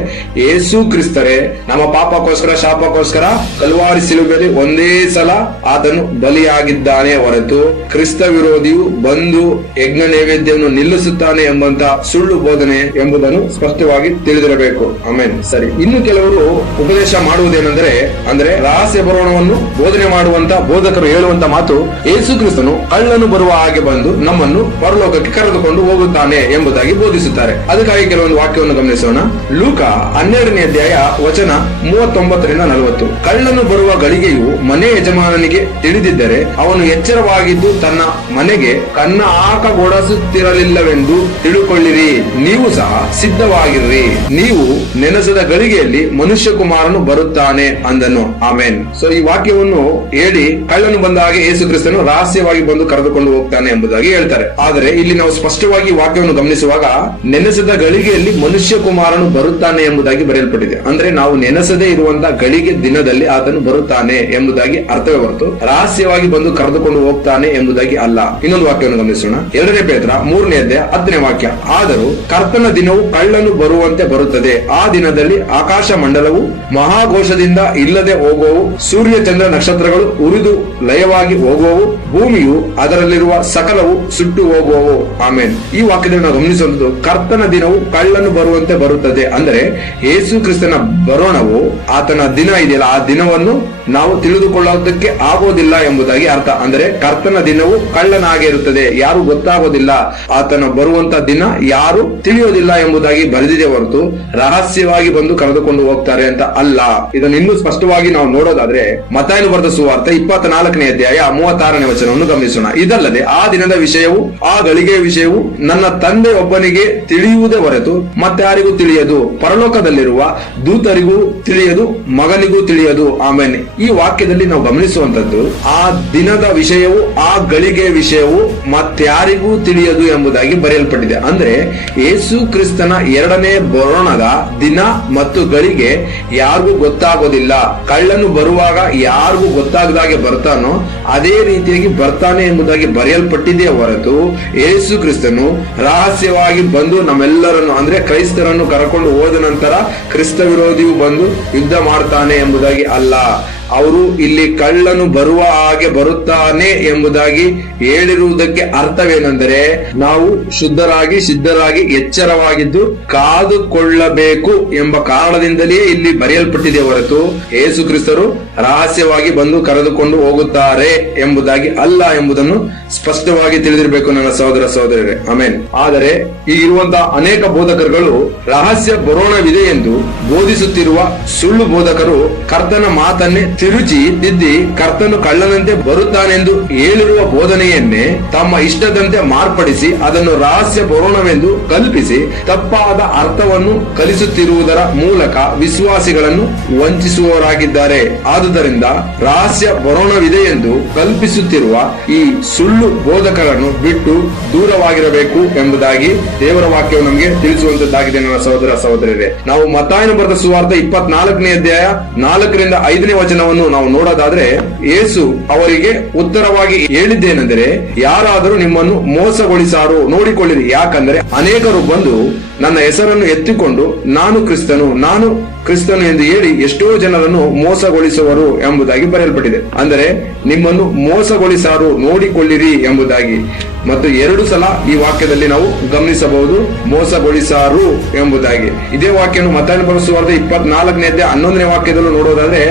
ಯೇಸು ಕ್ರಿಸ್ತರೇ ನಮ್ಮ ಪಾಪಕ್ಕೋಸ್ಕರ ಶಾಪಕ್ಕೋಸ್ಕರ ಕಲ್ವಾರಿ ಸಿಲುಬೆಯಲ್ಲಿ ಒಂದೇ ಸಲ ಆತನು ಬಲಿಯಾಗಿದ್ದಾನೆ ಹೊರತು ಕ್ರಿಸ್ತ ವಿರೋಧಿಯು ಬಂದು ಯಜ್ಞ ನೈವೇದ್ಯವನ್ನು ನಿಲ್ಲಿಸುತ್ತಾನೆ ಎಂಬಂತ ಸುಳ್ಳು ಬೋಧನೆ ಎಂಬುದನ್ನು ಸ್ಪಷ್ಟವಾಗಿ ತಿಳಿದಿರಬೇಕು. ಆಮೇಲೆ ಸರಿ, ಇನ್ನು ಕೆಲವರು ಉಪದೇಶ ಮಾಡುವುದೇನೆಂದರೆ, ಅಂದ್ರೆ ರಹಸ್ಯ ಬರೋಣವನ್ನು ಬೋಧನೆ ಮಾಡುವಂತ ಬೋಧಕರು ಹೇಳುವಂತ ಮಾತು, ಯೇಸು ಕ್ರಿಸ್ತನು ಕಳ್ಳನು ಬರುವ ಹಾಗೆ ಬಂದು ನಮ್ಮನ್ನು ಪರಲೋಕಕ್ಕೆ ಕರೆದುಕೊಂಡು ಹೋಗುತ್ತಾನೆ ಎಂಬುದಾಗಿ ಬೋಧಿಸುತ್ತಾರೆ. ಅದಕ್ಕಾಗಿ ಕೆಲವೊಂದು ವಾಕ್ಯವನ್ನು ಗಮನಿಸೋಣ. ಲೂಕ 12ನೇ ಅಧ್ಯಾಯ ವಚನ 39ರಿಂದ 40. ಕಳ್ಳನು ಬರುವ ಗಳಿಗೆಯು ಮನೆ ಯಜಮಾನನಿಗೆ ತಿಳಿದಿದ್ದರೆ ಅವನು ಎಚ್ಚರವಾಗಿದ್ದು ತನ್ನ ಮನೆಗೆ ಕನ್ನ ಹಾಕಗೊಡಿಸುತ್ತಿರಲಿಲ್ಲವೆಂದು ತಿಳುಕೊಳ್ಳಿರಿ. ನೀವು ಸಹ ಸಿದ್ಧವಾಗಿರ್ರಿ, ನೀವು ನೆನೆಸದ ಗಳಿಗೆಯಲ್ಲಿ ಮನುಷ್ಯ ಕುಮಾರನು ಬರುತ್ತಾನೆ ಅಂದನು. ಆಮೇನ್. ಸೊ ಈ ವಾಕ್ಯವನ್ನು ಹೇಳಿ ಕಳ್ಳನು ಬಂದ ಹಾಗೆ ಯೇಸು ಕ್ರಿಸ್ತನು ರಹಸ್ಯವಾಗಿ ಬಂದು ಕರೆದುಕೊಂಡು ಹೋಗ್ತಾನೆ ಎಂಬುದಾಗಿ ಹೇಳ್ತಾರೆ. ಆದರೆ ಇಲ್ಲಿ ನಾವು ಸ್ಪಷ್ಟವಾಗಿ ವಾಕ್ಯವನ್ನು ಗಮನಿಸುವಾಗ ನೆನೆಸದ ಗಳಿಗೆಯಲ್ಲಿ ಮನುಷ್ಯ ಕುಮಾರನು ಬರುತ್ತಾನೆ ಎಂಬುದಾಗಿ ಬರೆಯಲ್ಪಟ್ಟಿದೆ. ಅಂದ್ರೆ ನಾವು ನೆನೆಸದೇ ಇರುವಂತಹ ಗಳಿಗೆ ದಿನದಲ್ಲಿ ಆತನು ಬರುತ್ತಾನೆ ಎಂಬುದಾಗಿ ಅರ್ಥವೇ ಹೊರತು ರಹಸ್ಯವಾಗಿ ಬಂದು ಕರೆದುಕೊಂಡು ಹೋಗ್ತಾನೆ ಎಂಬುದಾಗಿ ಅಲ್ಲ. ಇನ್ನೊಂದು ವಾಕ್ಯವನ್ನು ಗಮನಿಸೋಣ. 2ನೇ ಪೇತ್ರ 3ನೇ ಅಧ್ಯಾಯ 10ನೇ ವಾಕ್ಯ. ಆದರೂ ಕರ್ತನ ದಿನವು ಕಳ್ಳನು ಬರುವಂತೆ ಬರುತ್ತದೆ. ಆ ದಿನದಲ್ಲಿ ಆಕಾಶ ಮಂಡಲವು ಮಹಾಘೋಷದಿಂದ ಇಲ್ಲದೆ ಹೋಗುವವು, ಸೂರ್ಯ ಚಂದ್ರ ನಕ್ಷತ್ರಗಳು ಉರಿದು ಲಯವಾಗಿ ಹೋಗುವವು, ಭೂಮಿಯು ಅದರಲ್ಲಿರುವ ಸಕಲವು ಸುಟ್ಟು ಹೋಗುವವು. ಆಮೇನ್. ಈ ವಾಕ್ಯದಲ್ಲಿ ನಾವು ಗಮನಿಸುವಂತದ್ದು ಕರ್ತನ ದಿನವು ಕಳ್ಳನು ಬರುವಂತೆ ಬರುತ್ತದೆ. ಅಂದ್ರೆ ಯೇಸು ಕ್ರಿಸ್ತನ ಬರೋಣವು, ಆತನ ದಿನ ಇದೆಯಲ್ಲ, ಆ ದಿನವನ್ನು ನಾವು ತಿಳಿದುಕೊಳ್ಳೋದಕ್ಕೆ ಆಗೋದಿಲ್ಲ ಎಂಬುದಾಗಿ ಅರ್ಥ. ಅಂದ್ರೆ ಕರ್ತನ ದಿನವು ಕಳ್ಳನಾಗೆ ಇರುತ್ತದೆ, ಯಾರು ಗೊತ್ತಾಗೋದಿಲ್ಲ. ಆತನ ಬರುವಂತ ದಿನ ಯಾರು ತಿಳಿಯೋದಿಲ್ಲ ಎಂಬುದಾಗಿ ಬರೆದಿದೆ ಹೊರತು ರಹಸ್ಯವಾಗಿ ಬಂದು ಕರೆದುಕೊಂಡು ಹೋಗ್ತಾರೆ ಅಂತ ಅಲ್ಲ. ಇದನ್ನು ಇನ್ನೂ ಸ್ಪಷ್ಟವಾಗಿ ನಾವು ನೋಡೋದಾದ್ರೆ ಮತ್ತಾಯನು ಬರೆದ ಸುವಾರ್ತೆ 24ನೇ ಅಧ್ಯಾಯ 36ನೇ ವಚನವನ್ನು ಗಮನಿಸೋಣ. ಇದಲ್ಲದೆ ಆ ದಿನದ ವಿಷಯವು, ಆ ಗಳಿಗೆಯ ವಿಷಯವು ನನ್ನ ತಂದೆ ಒಬ್ಬನಿಗೆ ತಿಳಿಯುವುದೇ ಹೊರತು ಮತ್ತಾರಿಗೂ ತಿಳಿಯದು, ಪರಲೋಕದಲ್ಲಿರುವ ದೂತರಿಗೂ ತಿಳಿಯದು, ಮಗನಿಗೂ ತಿಳಿಯದು. ಆಮೇಲೆ ಈ ವಾಕ್ಯದಲ್ಲಿ ನಾವು ಗಮನಿಸುವಂತದ್ದು ಆ ದಿನದ ವಿಷಯವು, ಆ ಗಳಿಗೆಯ ವಿಷಯವು ಮತ್ತಾರಿಗೂ ತಿಳಿಯದು ಎಂಬುದಾಗಿ ಬರೆಯಲ್ಪಟ್ಟಿದೆ. ಅಂದ್ರೆ ಯೇಸು ಕ್ರಿಸ್ತನ ಎರಡನೇ ಬರೋಣದ ದಿನ ಮತ್ತು ಗಳಿಗೆ ಯಾರಿಗೂ ಗೊತ್ತಾಗೋದಿಲ್ಲ. ಕಳ್ಳನು ಬರುವಾಗ ಯಾರಿಗೂ ಗೊತ್ತಾಗದಾಗೆ ಬರ್ತಾನೋ ಅದೇ ರೀತಿಯಾಗಿ ಬರ್ತಾನೆ ಎಂಬುದಾಗಿ ಬರೆಯಲ್ಪಟ್ಟಿದೆ ಹೊರತು ಯೇಸು ಕ್ರಿಸ್ತನು ರಹಸ್ಯವಾಗಿ ಬಂದು ನಮ್ಮೆಲ್ಲರನ್ನು, ಅಂದ್ರೆ ಕ್ರೈಸ್ತರನ್ನು ಕರ್ಕೊಂಡು ಹೋದ ನಂತರ ಕ್ರಿಸ್ತ ವಿರೋಧಿಯು ಬಂದು ಯುದ್ಧ ಮಾಡ್ತಾನೆ ಎಂಬುದಾಗಿ ಅಲ್ಲ. ಅವರು ಇಲ್ಲಿ ಕಳ್ಳನು ಬರುವ ಹಾಗೆ ಬರುತ್ತಾನೆ ಎಂಬುದಾಗಿ ಹೇಳಿರುವುದಕ್ಕೆ ಅರ್ಥವೇನೆಂದರೆ, ನಾವು ಶುದ್ಧರಾಗಿ ಸಿದ್ಧರಾಗಿ ಎಚ್ಚರವಾಗಿದ್ದು ಕಾದುಕೊಳ್ಳಬೇಕು ಎಂಬ ಕಾರಣದಿಂದಲೇ ಇಲ್ಲಿ ಬರೆಯಲ್ಪಟ್ಟಿದೆ ಹೊರತು ಯೇಸು ಕ್ರಿಸ್ತರು ರಹಸ್ಯವಾಗಿ ಬಂದು ಕರೆದುಕೊಂಡು ಹೋಗುತ್ತಾರೆ ಎಂಬುದಾಗಿ ಅಲ್ಲ ಎಂಬುದನ್ನು ಸ್ಪಷ್ಟವಾಗಿ ತಿಳಿದಿರಬೇಕು ನನ್ನ ಸಹೋದರ ಸಹೋದರರೇ. ಆಮೇನ್. ಆದರೆ ಈ ಇರುವಂತಹ ಅನೇಕ ಬೋಧಕರುಗಳು ರಹಸ್ಯ ಬರೋಣವಿದೆ ಎಂದು ಬೋಧಿಸುತ್ತಿರುವ ಸುಳ್ಳು ಬೋಧಕರು ಕರ್ತನ ಮಾತನ್ನೇ ತಿರುಚಿ ತಿದ್ದಿ ಕರ್ತನು ಕಳ್ಳನಂತೆ ಬರುತ್ತಾನೆಂದು ಹೇಳಿರುವ ಬೋಧನೆಯನ್ನೇ ತಮ್ಮ ಇಷ್ಟದಂತೆ ಮಾರ್ಪಡಿಸಿ ಅದನ್ನು ರಹಸ್ಯ ಬರೋಣವೆಂದು ಕಲ್ಪಿಸಿ ತಪ್ಪಾದ ಅರ್ಥವನ್ನು ಕಲಿಸುತ್ತಿರುವುದರ ಮೂಲಕ ವಿಶ್ವಾಸಿಗಳನ್ನು ವಂಚಿಸುವವರಾಗಿದ್ದಾರೆ. ಆದುದರಿಂದ ರಹಸ್ಯ ಬರೋಣವಿದೆ ಎಂದು ಕಲ್ಪಿಸುತ್ತಿರುವ ಈ ಸುಳ್ಳು ಬೋಧಕರನ್ನು ಬಿಟ್ಟು ದೂರವಾಗಿರಬೇಕು ಎಂಬುದಾಗಿ ದೇವರ ವಾಕ್ಯವು ನಮಗೆ ತಿಳಿಸುವಂತದ್ದಾಗಿದೆ ನನ್ನ ಸಹೋದರ ಸಹೋದರರೇ. ನಾವು ಮತ್ತಾಯನ ಬರೆದ ಸುವಾರ್ತೆ 24ನೇ ಅಧ್ಯಾಯ 4ರಿಂದ 5ನೇ ವಚನವನ್ನು ನಾವು ನೋಡೋದಾದ್ರೆ, ಯೇಸು ಅವರಿಗೆ ಉತ್ತರವಾಗಿ ಹೇಳಿದ್ದೇನೆಂದರೆ, ಯಾರಾದರೂ ನಿಮ್ಮನ್ನು ಮೋಸಗೊಳಿಸಾರು ನೋಡಿಕೊಳ್ಳಿರಿ. ಯಾಕಂದರೆ ಅನೇಕರು ಬಂದು ನನ್ನ ಹೆಸರನ್ನು ಎತ್ತಿಕೊಂಡು ನಾನು ಕ್ರಿಸ್ತನು ಎಂದು ಹೇಳಿ ಎಷ್ಟೋ ಜನರನ್ನು ಮೋಸಗೊಳಿಸುವರು ಎಂಬುದಾಗಿ ಬರೆಯಲ್ಪಟ್ಟಿದೆ. ಅಂದರೆ ನಿಮ್ಮನ್ನು ಮೋಸಗೊಳಿಸಾರು ನೋಡಿಕೊಳ್ಳಿರಿ ಎಂಬುದಾಗಿ. ಮತ್ತು 2 ಸಲ ಈ ವಾಕ್ಯದಲ್ಲಿ ನಾವು ಗಮನಿಸಬಹುದು, ಮೋಸಗೊಳಿಸಾರು ಎಂಬುದಾಗಿ. ಇದೇ ವಾಕ್ಯವನ್ನು ಮತ್ತಾಯನ ಬರೆದ ಸುವಾರ್ತೆ 24ನೇ ಅಧ್ಯಾಯ 11ನೇ ವಾಕ್ಯದಲ್ಲೂ ನೋಡೋದಾದ್ರೆ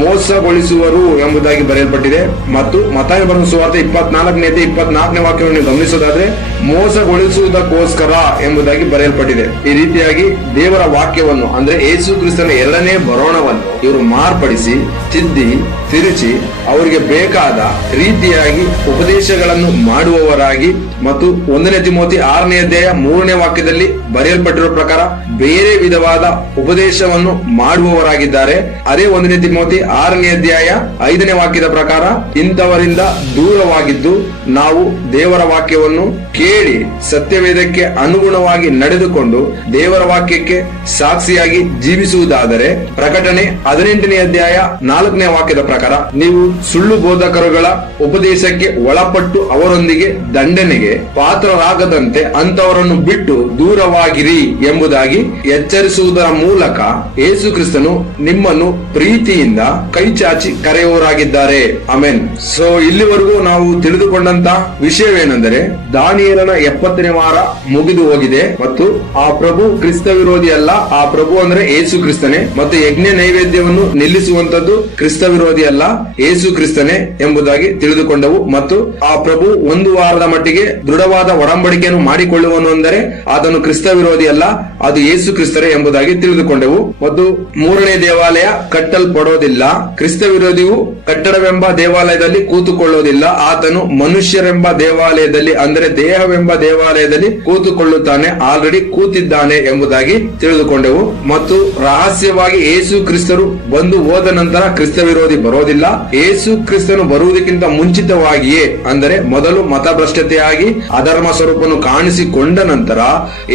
ಮೋಸಗೊಳಿಸುವರು ಎಂಬುದಾಗಿ ಬರೆಯಲ್ಪಟ್ಟಿದೆ. ಮತ್ತು ಮತ್ತಾಯನ ಬರೆದ ಸುವಾರ್ತೆ 24ನೇ ಅಧ್ಯಾಯ 24ನೇ ವಾಕ್ಯವನ್ನು ಗಮನಿಸೋದಾದ್ರೆ ಮೋಸಗೊಳಿಸುವುದಕ್ಕೋಸ್ಕರ ಎಂಬುದಾಗಿ ಬರೆಯಲ್ಪಟ್ಟಿದೆ. ಈ ರೀತಿಯಾಗಿ ದೇವರ ವಾಕ್ಯವನ್ನು ಅಂದ್ರೆ ಯೇಸು ಕ್ರಿಸ್ತನ 2ನೇ ಬರೋಣವನ್ನು ಇವರು ಮಾರ್ಪಡಿಸಿ ತಿದ್ದಿ ತಿರುಚಿ ಅವರಿಗೆ ಬೇಕಾದ ರೀತಿಯಾಗಿ ಉಪದೇಶಗಳನ್ನು ಮಾಡುವವರಾಗಿ ಮತ್ತು 1ನೇ ತಿಮೋಥಿ 6ನೇ ಅಧ್ಯಾಯ 3ನೇ ವಾಕ್ಯದಲ್ಲಿ ಬರೆಯಲ್ಪಟ್ಟಿರುವ ಪ್ರಕಾರ ಬೇರೆ ವಿಧವಾದ ಉಪದೇಶವನ್ನು ಮಾಡುವವರಾಗಿದ್ದಾರೆ. ಅದೇ 1ನೇ ತಿಮೋಥಿ 6ನೇ ಅಧ್ಯಾಯ 5ನೇ ವಾಕ್ಯದ ಪ್ರಕಾರ ಇಂಥವರಿಂದ ದೂರವಾಗಿದ್ದು ನಾವು ದೇವರ ವಾಕ್ಯವನ್ನು ಕೇಳಿ ಸತ್ಯವೇದಕ್ಕೆ ಅನುಗುಣವಾಗಿ ನಡೆದುಕೊಂಡು ದೇವರ ವಾಕ್ಯಕ್ಕೆ ಸಾಕ್ಷಿಯಾಗಿ ಜೀವಿಸುವುದಾದರೆ ಪ್ರಕಟಣೆ 18ನೇ ಅಧ್ಯಾಯ 4ನೇ ವಾಕ್ಯದ ಪ್ರಕಾರ ನೀವು ಸುಳ್ಳು ಬೋಧಕರುಗಳ ಉಪದೇಶಕ್ಕೆ ಒಳಪಟ್ಟು ಅವರೊಂದಿಗೆ ದಂಡನೆಗೆ ಪಾತ್ರರಾಗದಂತೆ ಅಂತವರನ್ನು ಬಿಟ್ಟು ದೂರವಾಗಿರಿ ಎಂಬುದಾಗಿ ಎಚ್ಚರಿಸುವುದರ ಮೂಲಕ ಯೇಸು ಕ್ರಿಸ್ತನು ನಿಮ್ಮನ್ನು ಪ್ರೀತಿಯಿಂದ ಕೈ ಚಾಚಿ ಕರೆಯುವವರಾಗಿದ್ದಾರೆ. ಆಮೆನ್. ಸೊ ಇಲ್ಲಿವರೆಗೂ ನಾವು ತಿಳಿದುಕೊಂಡಂತ ವಿಷಯವೇನೆಂದರೆ, ದಾನಿಯೇಲನ 70ನೇ ವಾರ ಮುಗಿದು ಹೋಗಿದೆ ಮತ್ತು ಆ ಪ್ರಭು ಕ್ರಿಸ್ತ ವಿರೋಧಿ ಅಲ್ಲ, ಆ ಪ್ರಭು ಅಂದ್ರೆ ಯೇಸು ಕ್ರಿಸ್ತನೇ. ಮತ್ತು ಯಜ್ಞ ನೈವೇದ್ಯವನ್ನು ನಿಲ್ಲಿಸುವಂತದ್ದು ಕ್ರಿಸ್ತ ವಿರೋಧಿ ಅಲ್ಲ, ಯೇಸು ಕ್ರಿಸ್ತನೇ ಎಂಬುದಾಗಿ ತಿಳಿದುಕೊಂಡವು. ಮತ್ತು ಆ ಪ್ರಭು 1 ವಾರದ ಮಟ್ಟಿಗೆ ದೃಢವಾದ ಒಡಂಬಡಿಕೆಯನ್ನು ಮಾಡಿಕೊಳ್ಳುವನು ಅಂದರೆ ಆತನು ಕ್ರಿಸ್ತ ವಿರೋಧಿ ಅಲ್ಲ, ಅದು ಯೇಸು ಕ್ರಿಸ್ತರೇ ಎಂಬುದಾಗಿ ತಿಳಿದುಕೊಂಡೆವು. ಮತ್ತು 3ನೇ ದೇವಾಲಯ ಕಟ್ಟಲ್ಪಡೋದಿಲ್ಲ, ಕ್ರಿಸ್ತ ವಿರೋಧಿಯು ಕಟ್ಟಡವೆಂಬ ದೇವಾಲಯದಲ್ಲಿ ಕೂತುಕೊಳ್ಳೋದಿಲ್ಲ, ಆತನು ಮನುಷ್ಯರೆಂಬ ದೇವಾಲಯದಲ್ಲಿ ಅಂದರೆ ದೇಹವೆಂಬ ದೇವಾಲಯದಲ್ಲಿ ಕೂತುಕೊಳ್ಳುತ್ತಾನೆ, ಆಲ್ರೆಡಿ ಕೂತಿದ್ದಾನೆ ಎಂಬುದಾಗಿ ತಿಳಿದುಕೊಂಡೆವು. ಮತ್ತು ರಹಸ್ಯವಾಗಿ ಯೇಸು ಕ್ರಿಸ್ತರು ಬಂದು ಹೋದ ನಂತರ ಕ್ರಿಸ್ತ ವಿರೋಧಿ ಬರೋದಿಲ್ಲ. ಯೇಸು ಕ್ರಿಸ್ತನು ಬರುವುದಕ್ಕಿಂತ ಮುಂಚಿತವಾಗಿಯೇ ಅಂದರೆ ಮೊದಲು ಮತಭ್ರಷ್ಟತೆಯಾಗಿ ಅಧರ್ಮ ಸ್ವರೂಪನು ಕಾಣಿಸಿಕೊಂಡ ನಂತರ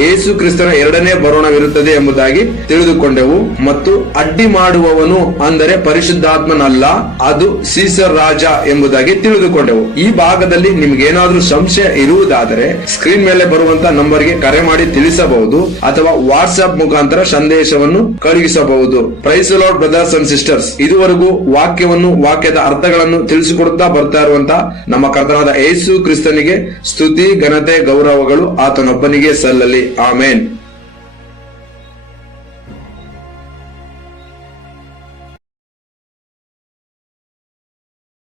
ಯೇಸು ಕ್ರಿಸ್ತನ 2ನೇ ಬರೋಣವಿರುತ್ತದೆ ಎಂಬುದಾಗಿ ತಿಳಿದುಕೊಂಡೆವು. ಮತ್ತು ಅಡ್ಡಿ ಮಾಡುವವನು ಅಂದರೆ ಪರಿಶುದ್ಧಾತ್ಮನಲ್ಲ, ಅದು ಸೀಸರ್ ರಾಜ ಎಂಬುದಾಗಿ ತಿಳಿದುಕೊಂಡೆವು. ಈ ಭಾಗದಲ್ಲಿ ನಿಮ್ಗೇನಾದ್ರೂ ಸಂಶಯ ಇರುವುದಾದರೆ ಸ್ಕ್ರೀನ್ ಮೇಲೆ ಬರುವಂತ ನಂಬರ್ಗೆ ಕರೆ ಮಾಡಿ ತಿಳಿಸಬಹುದು ಅಥವಾ ವಾಟ್ಸ್ಆಪ್ ಮುಖಾಂತರ ಸಂದೇಶವನ್ನು ಕಳುಹಿಸಬಹುದು. Praise the lord brothers and sisters. ಇದುವರೆಗೂ ವಾಕ್ಯದ ಅರ್ಥಗಳನ್ನು ತಿಳಿಸಿಕೊಡುತ್ತಾ ಬರ್ತಾ ಇರುವಂತಹ ನಮ್ಮ ಕರ್ತನಾದ ಯೇಸು ಕ್ರಿಸ್ತನಿಗೆ ಸ್ತುತಿ ಘನತೆ ಗೌರವಗಳು ಆತನೊಬ್ಬನಿಗೆ ಸಲ್ಲಲಿ. ಆಮೇನ್.